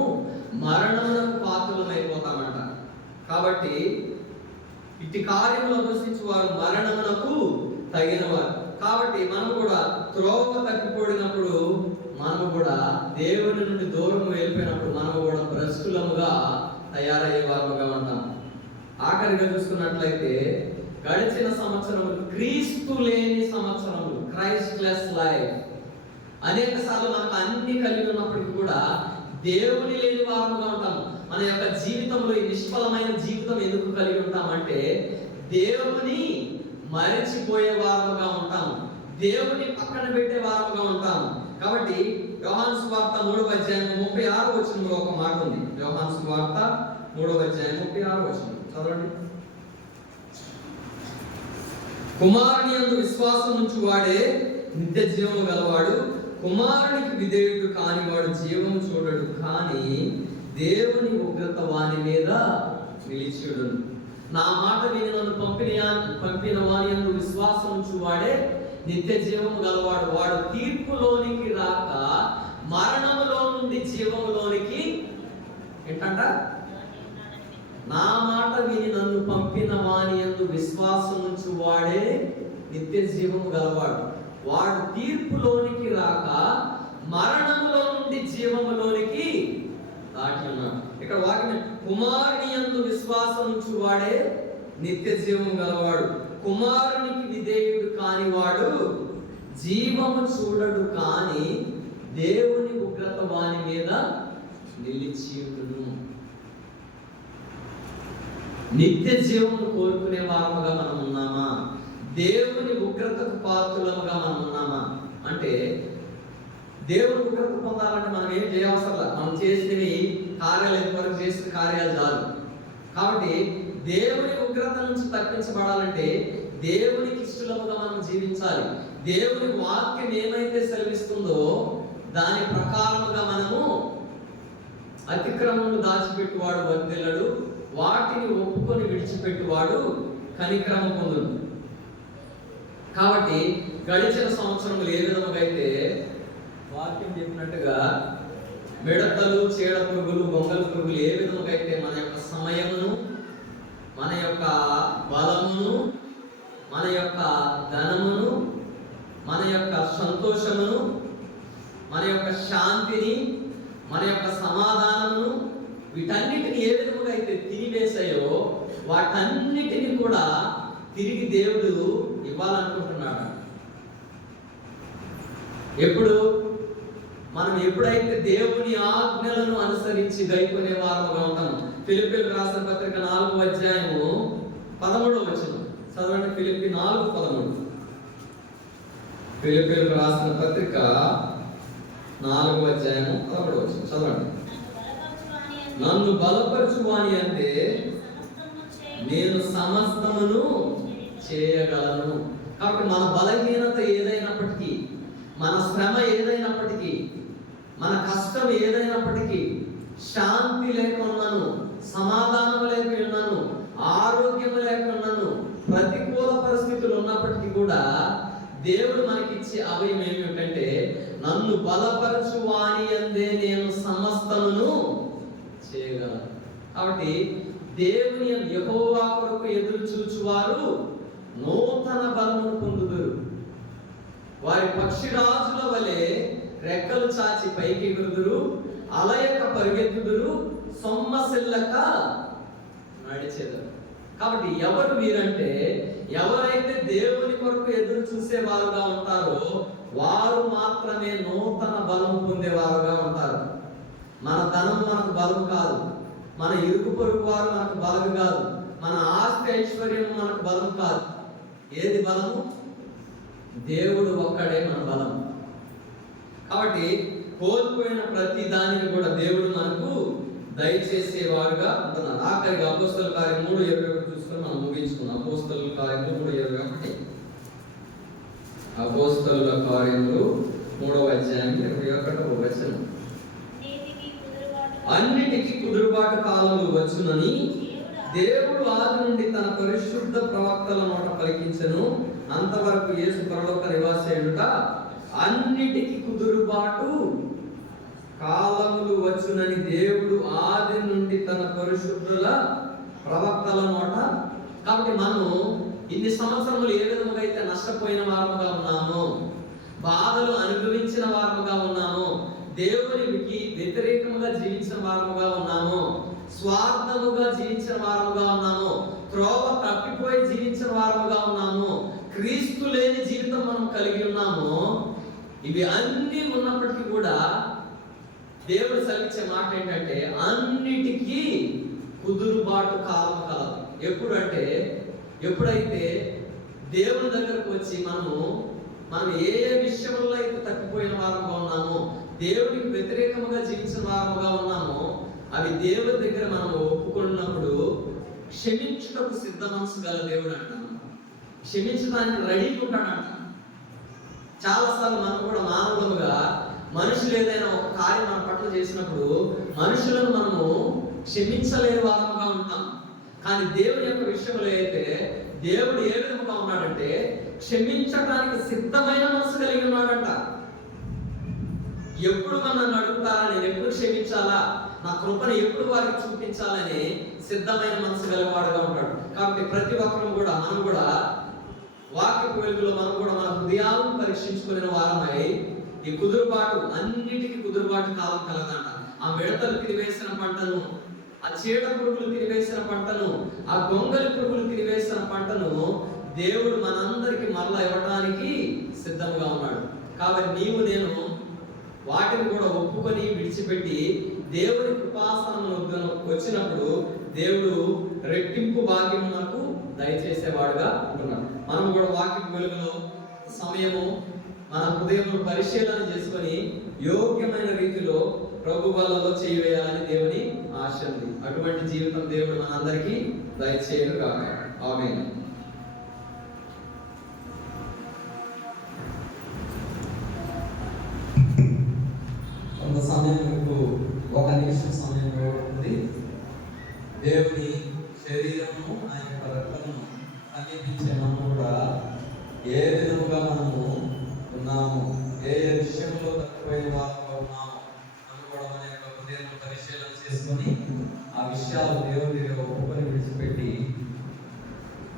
మరణమునకు పాత్రలమైపోతామంట. కాబట్టి ఇట్టి కార్యములు అభ్యసించి వారు మరణమునకు తగినవారు. కాబట్టి మనం కూడా త్రోవ తప్పిపోడినప్పుడు మనము కూడా దేవుని నుండి దూరం వెళ్ళిపోయినప్పుడు మనము కూడా భ్రష్టులముగా తయారయ్యే వారుగా ఉంటాం. ఆఖరిగా చూసుకున్నట్లయితే గడిచిన సంవత్సరములు క్రీస్తు లేని సంవత్సరములు, క్రైస్ట్లెస్ లైఫ్. అనేక సార్లు మనకు అన్ని కలిగి ఉన్నప్పటికీ కూడా దేవుని లేని వారముగా ఉంటాము. మన యొక్క జీవితంలో ఈ నిష్ఫలమైన జీవితం ఎందుకు కలిగి ఉంటామంటే దేవుని మరిచిపోయే వారముగా ఉంటాము, దేవుని పక్కన పెట్టే వారముగా ఉంటాము. కాబట్టి యోహాను సువార్త 3వ అధ్యాయం 36వ వచనంలో ఒక మాట ఉంది. యోహాను సువార్త 3వ అధ్యాయం 36వ వచనం చదవండి. కుమారుని యందు విశ్వాసం ఉంచు వాడే నిత్య జీవము గలవాడు, కుమారునికి విధేయుడు కానివాడు జీవము చూడడు, కానీ దేవుని ఉగ్రత వాని మీద నిలిచుడు. నా మాట విని నన్ను పంపిన వాని యందు విశ్వాసం ఉంచు వాడే నిత్య జీవము గలవాడు. వాడు తీర్పులోనికి రాక మరణములో నుండి జీవములోనికి ఏంటంట? నా మాట విని నన్ను పంపిన వాని యందు విశ్వాసం ఉంచు వాడే నిత్య జీవము గలవాడు. వాడు తీర్పులోనికి రాక మరణములో నుండి జీవములోనికి దాటి ఉన్నాడు. ఇక్కడ వాక్యం కుమారుని యందు విశ్వాసం ఉంచు వాడే నిత్య జీవము గలవాడు, కుమారునికి విధేయుడు కానివాడు జీవము చూడడు, కానీ దేవుని ఉగ్రత వాని మీద నిలిచియుండును. నిత్య జీవమును కోరుకునే వారముగా మనం ఉన్నామా? దేవుని ఉగ్రతకు పాత్రులముగా మనం ఉన్నామా? అంటే దేవుని ఉగ్రత పొందాలంటే మనం ఏం చేయవసరం, మనం చేసినవి కార్యాలు ఎంతవరకు చేసిన కార్యాలు చాలు. కాబట్టి దేవుని ఉగ్రత నుంచి తప్పించబడాలంటే దేవునికి ఇష్టముగా మనం జీవించాలి. దేవుని వాక్యం ఏమైతే సెలవిస్తుందో దాని ప్రకారముగా మనము అతిక్రమము దాచిపెట్టువాడు వర్ధిల్లడు, వాటిని ఒప్పుకొని విడిచిపెట్టువాడు కనికరము పొందును. కాబట్టి గడిచిన సంవత్సరములు ఏ విధముగా అయితే వాక్యం చెప్పినట్టుగా మిడతలు, చీడ పురుగులు, గొంగళ పురుగులు ఏ విధముగా అయితే మన యొక్క సమయమును, మన యొక్క బలమును, మన యొక్క ధనమును, మన యొక్క సంతోషమును, మన యొక్క శాంతిని, మన యొక్క సమాధానమును, వీటన్నిటిని ఏ విధముగా అయితే తినివేశాయో వాటన్నిటిని కూడా తిరిగి దేవుడు ఇవ్వాలనుకుంటున్నాడు. మనం ఎప్పుడైతే దేవుని ఆజ్ఞలను అనుసరించి గైకొనే వారముగా ఉంటాము. ఫిలిప్పీయులకు రాసిన పత్రిక 4వ అధ్యాయము 13వ వచనం చదవండి. ఫిలిప్పీ 4:13. ఫిలిప్పీయులకు రాసిన పత్రిక 4వ అధ్యాయము 13వ వచనం చదవండి. నన్ను బలపరచువాని అంటే నేను సమస్తమును చేయగలను. కాబట్టి మన బలహీనత ఏదైనప్పటికీ, మన శ్రమ ఏదైనప్పటికీ, మన కష్టం ఏదైనప్పటికీ, శాంతి లేకున్నాను, సమాధానం లేకున్నాను, ఆరోగ్యం లేకున్నాను, ప్రతికూల పరిస్థితులు ఉన్నప్పటికీ కూడా దేవుడు మనకిచ్చే అభయం ఏమిటంటే నన్ను బలపరచువాని అందే నేను సమస్తమును చేయగలను. కాబట్టి దేవుని యెహోవా కొరకు ఎదురు చూచువారు నూతన బలమును పొందుదురు. వారి పక్షిరాజుల వలె రెక్కలు చాచి పైకి ఎగురుదురు, అలయక పరిగెత్తుదురు, సొమ్మసిల్లక నడిచెదరు. కాబట్టి ఎవరు వీరంటే ఎవరైతే దేవుని కొరకు ఎదురు చూసే వారుగా ఉంటారో వారు మాత్రమే నూతన బలం పొందేవారుగా ఉంటారు. మన ధనం మనకు బలం కాదు, మన ఇరుగు పొరుగు వారు మనకు బలం కాదు, మన ఆస్తి ఐశ్వర్యం మనకు బలం కాదు. ఏది బలము? దేవుడు ఒక్కడే మన బలం. కాబట్టి కోల్పోయిన ప్రతి దానిని కూడా దేవుడు మనకు దయచేసేవాడుగా ఉంటున్నారు. ఆఖరిగా అపోస్తలుల కార్యం 3:21 చూసుకొని మనం ముగించుకున్నాం. అపోస్తలుల కార్యములు 3:21. అపోస్తలుల కార్యములు 3వ అధ్యాయం 21వ వచనం. అన్నిటికీ కుదురుబాటు కాలములు వచ్చునని దేవుడు ఆది నుండి తన పరిశుద్ధ ప్రవక్తల నోట పలికించెను. అంతవరకు యేసు పరలోక నివాసి అయ్యుట అన్నిటికీ కుదురుబాటు కాలములు వచ్చునని దేవుడు ఆది నుండి తన పరిశుద్ధుల ప్రవక్తల నోట. కాబట్టి మనము ఇన్ని సంవత్సరములు ఏ విధముగా అయితే నష్టపోయిన వారముగా ఉన్నామో, బాధలు అనుభవించిన వారముగా ఉన్నామో, దేవునికి వ్యతిరేకముగా జీవించిన వారముగా ఉన్నామో, స్వార్థముగా జీవించిన వారముగా ఉన్నామో, త్రోవ తప్పిపోయి జీవించిన వారముగా ఉన్నామో, క్రీస్తు లేని జీవితం మనం కలిగి ఉన్నామో, ఇవి అన్నీ ఉన్నప్పటికీ కూడా దేవుడు సెలవిచ్చే మాట ఏంటంటే అన్నిటికీ కుదురుబాటు కాలం కలదు. ఎప్పుడంటే ఎప్పుడైతే దేవుని దగ్గరకు వచ్చి మనం ఏ విషయంలో అయితే తప్పిపోయిన వారముగా ఉన్నామో, దేవుడికి వ్యతిరేకముగా జీవించిన వారముగా ఉన్నామో, అవి దేవుడి దగ్గర మనం ఒప్పుకున్నప్పుడు క్షమించుటకు సిద్ధ మనసు గల దేవుడు అంటాను. క్షమించడానికి రెడీగా ఉంటాడంట. చాలాసార్లు మనం కూడా మానవులుగా మనుషులు ఏదైనా ఒక కార్యం మన పట్ల చేసినప్పుడు మనుషులను మనము క్షమించలేని వారముగా ఉంటాం. కానీ దేవుడి యొక్క విషయంలో అయితే దేవుడు ఏ విధముగా ఉన్నాడంటే క్షమించడానికి సిద్ధమైన మనసు కలిగి ఉన్నాడంట. ఎప్పుడు నన్ను అడుగుతారా, నేను ఎప్పుడు క్షమించాలా, నా కృపను ఎప్పుడు వారికి చూపించాలని సిద్ధమైన మనసు కలిగివాడుగా ఉంటాడు. కాబట్టి ప్రతి ఒక్కరు కూడా మనం కూడా వాక్యపు వెలుగులో మనం కూడా మన హృదయాలను పరీక్షించుకునే వారమై ఈ కుదురుబాటు, అన్నిటికీ కుదురుబాటు కాలం కలదంట. ఆ మిడతలు తినివేసిన పంటను, ఆ చీడ పురుగులు తినివేసిన పంటను, ఆ గొంగలి పురుగులు తినివేసిన పంటను దేవుడు మనందరికి మరలా ఇవ్వడానికి సిద్ధంగా ఉన్నాడు. కాబట్టి నీవు నేను వాటిని కూడా ఒప్పుకొని విడిచిపెట్టి దేవుని కృపాసనంలో వచ్చినప్పుడు దేవుడు రెట్టింపు భాగ్యం మనకు దయచేసేవాడుగా ఉంటున్నాడు. మనం కూడా వాక్య వెలుగులో సమయము మన హృదయంలో పరిశీలన చేసుకొని యోగ్యమైన రీతిలో ప్రభు వల్లలో చేయవేయాలని దేవుని ఆశ ఉంది. అటువంటి జీవితం దేవుడు మనందరికీ దయచేయను కాక. ఆమేన్. కొంత సమయం మీకు 1 నిమిషం సమయం ఇవ్వబడుతుంది. దేవుని శరీరము ఆయన యొక్క రక్తమును సమీపించే మనం కూడా ఏ విధముగా మనము ఉన్నాము, ఏ విషయంలో తక్కువైన వారుగా ఉన్నాము, మనం కూడా మన యొక్క హృదయాన్ని పరిశీలన చేసుకొని ఆ విషయాలు దేవుని దగ్గర ఒప్పుకొని విడిచిపెట్టి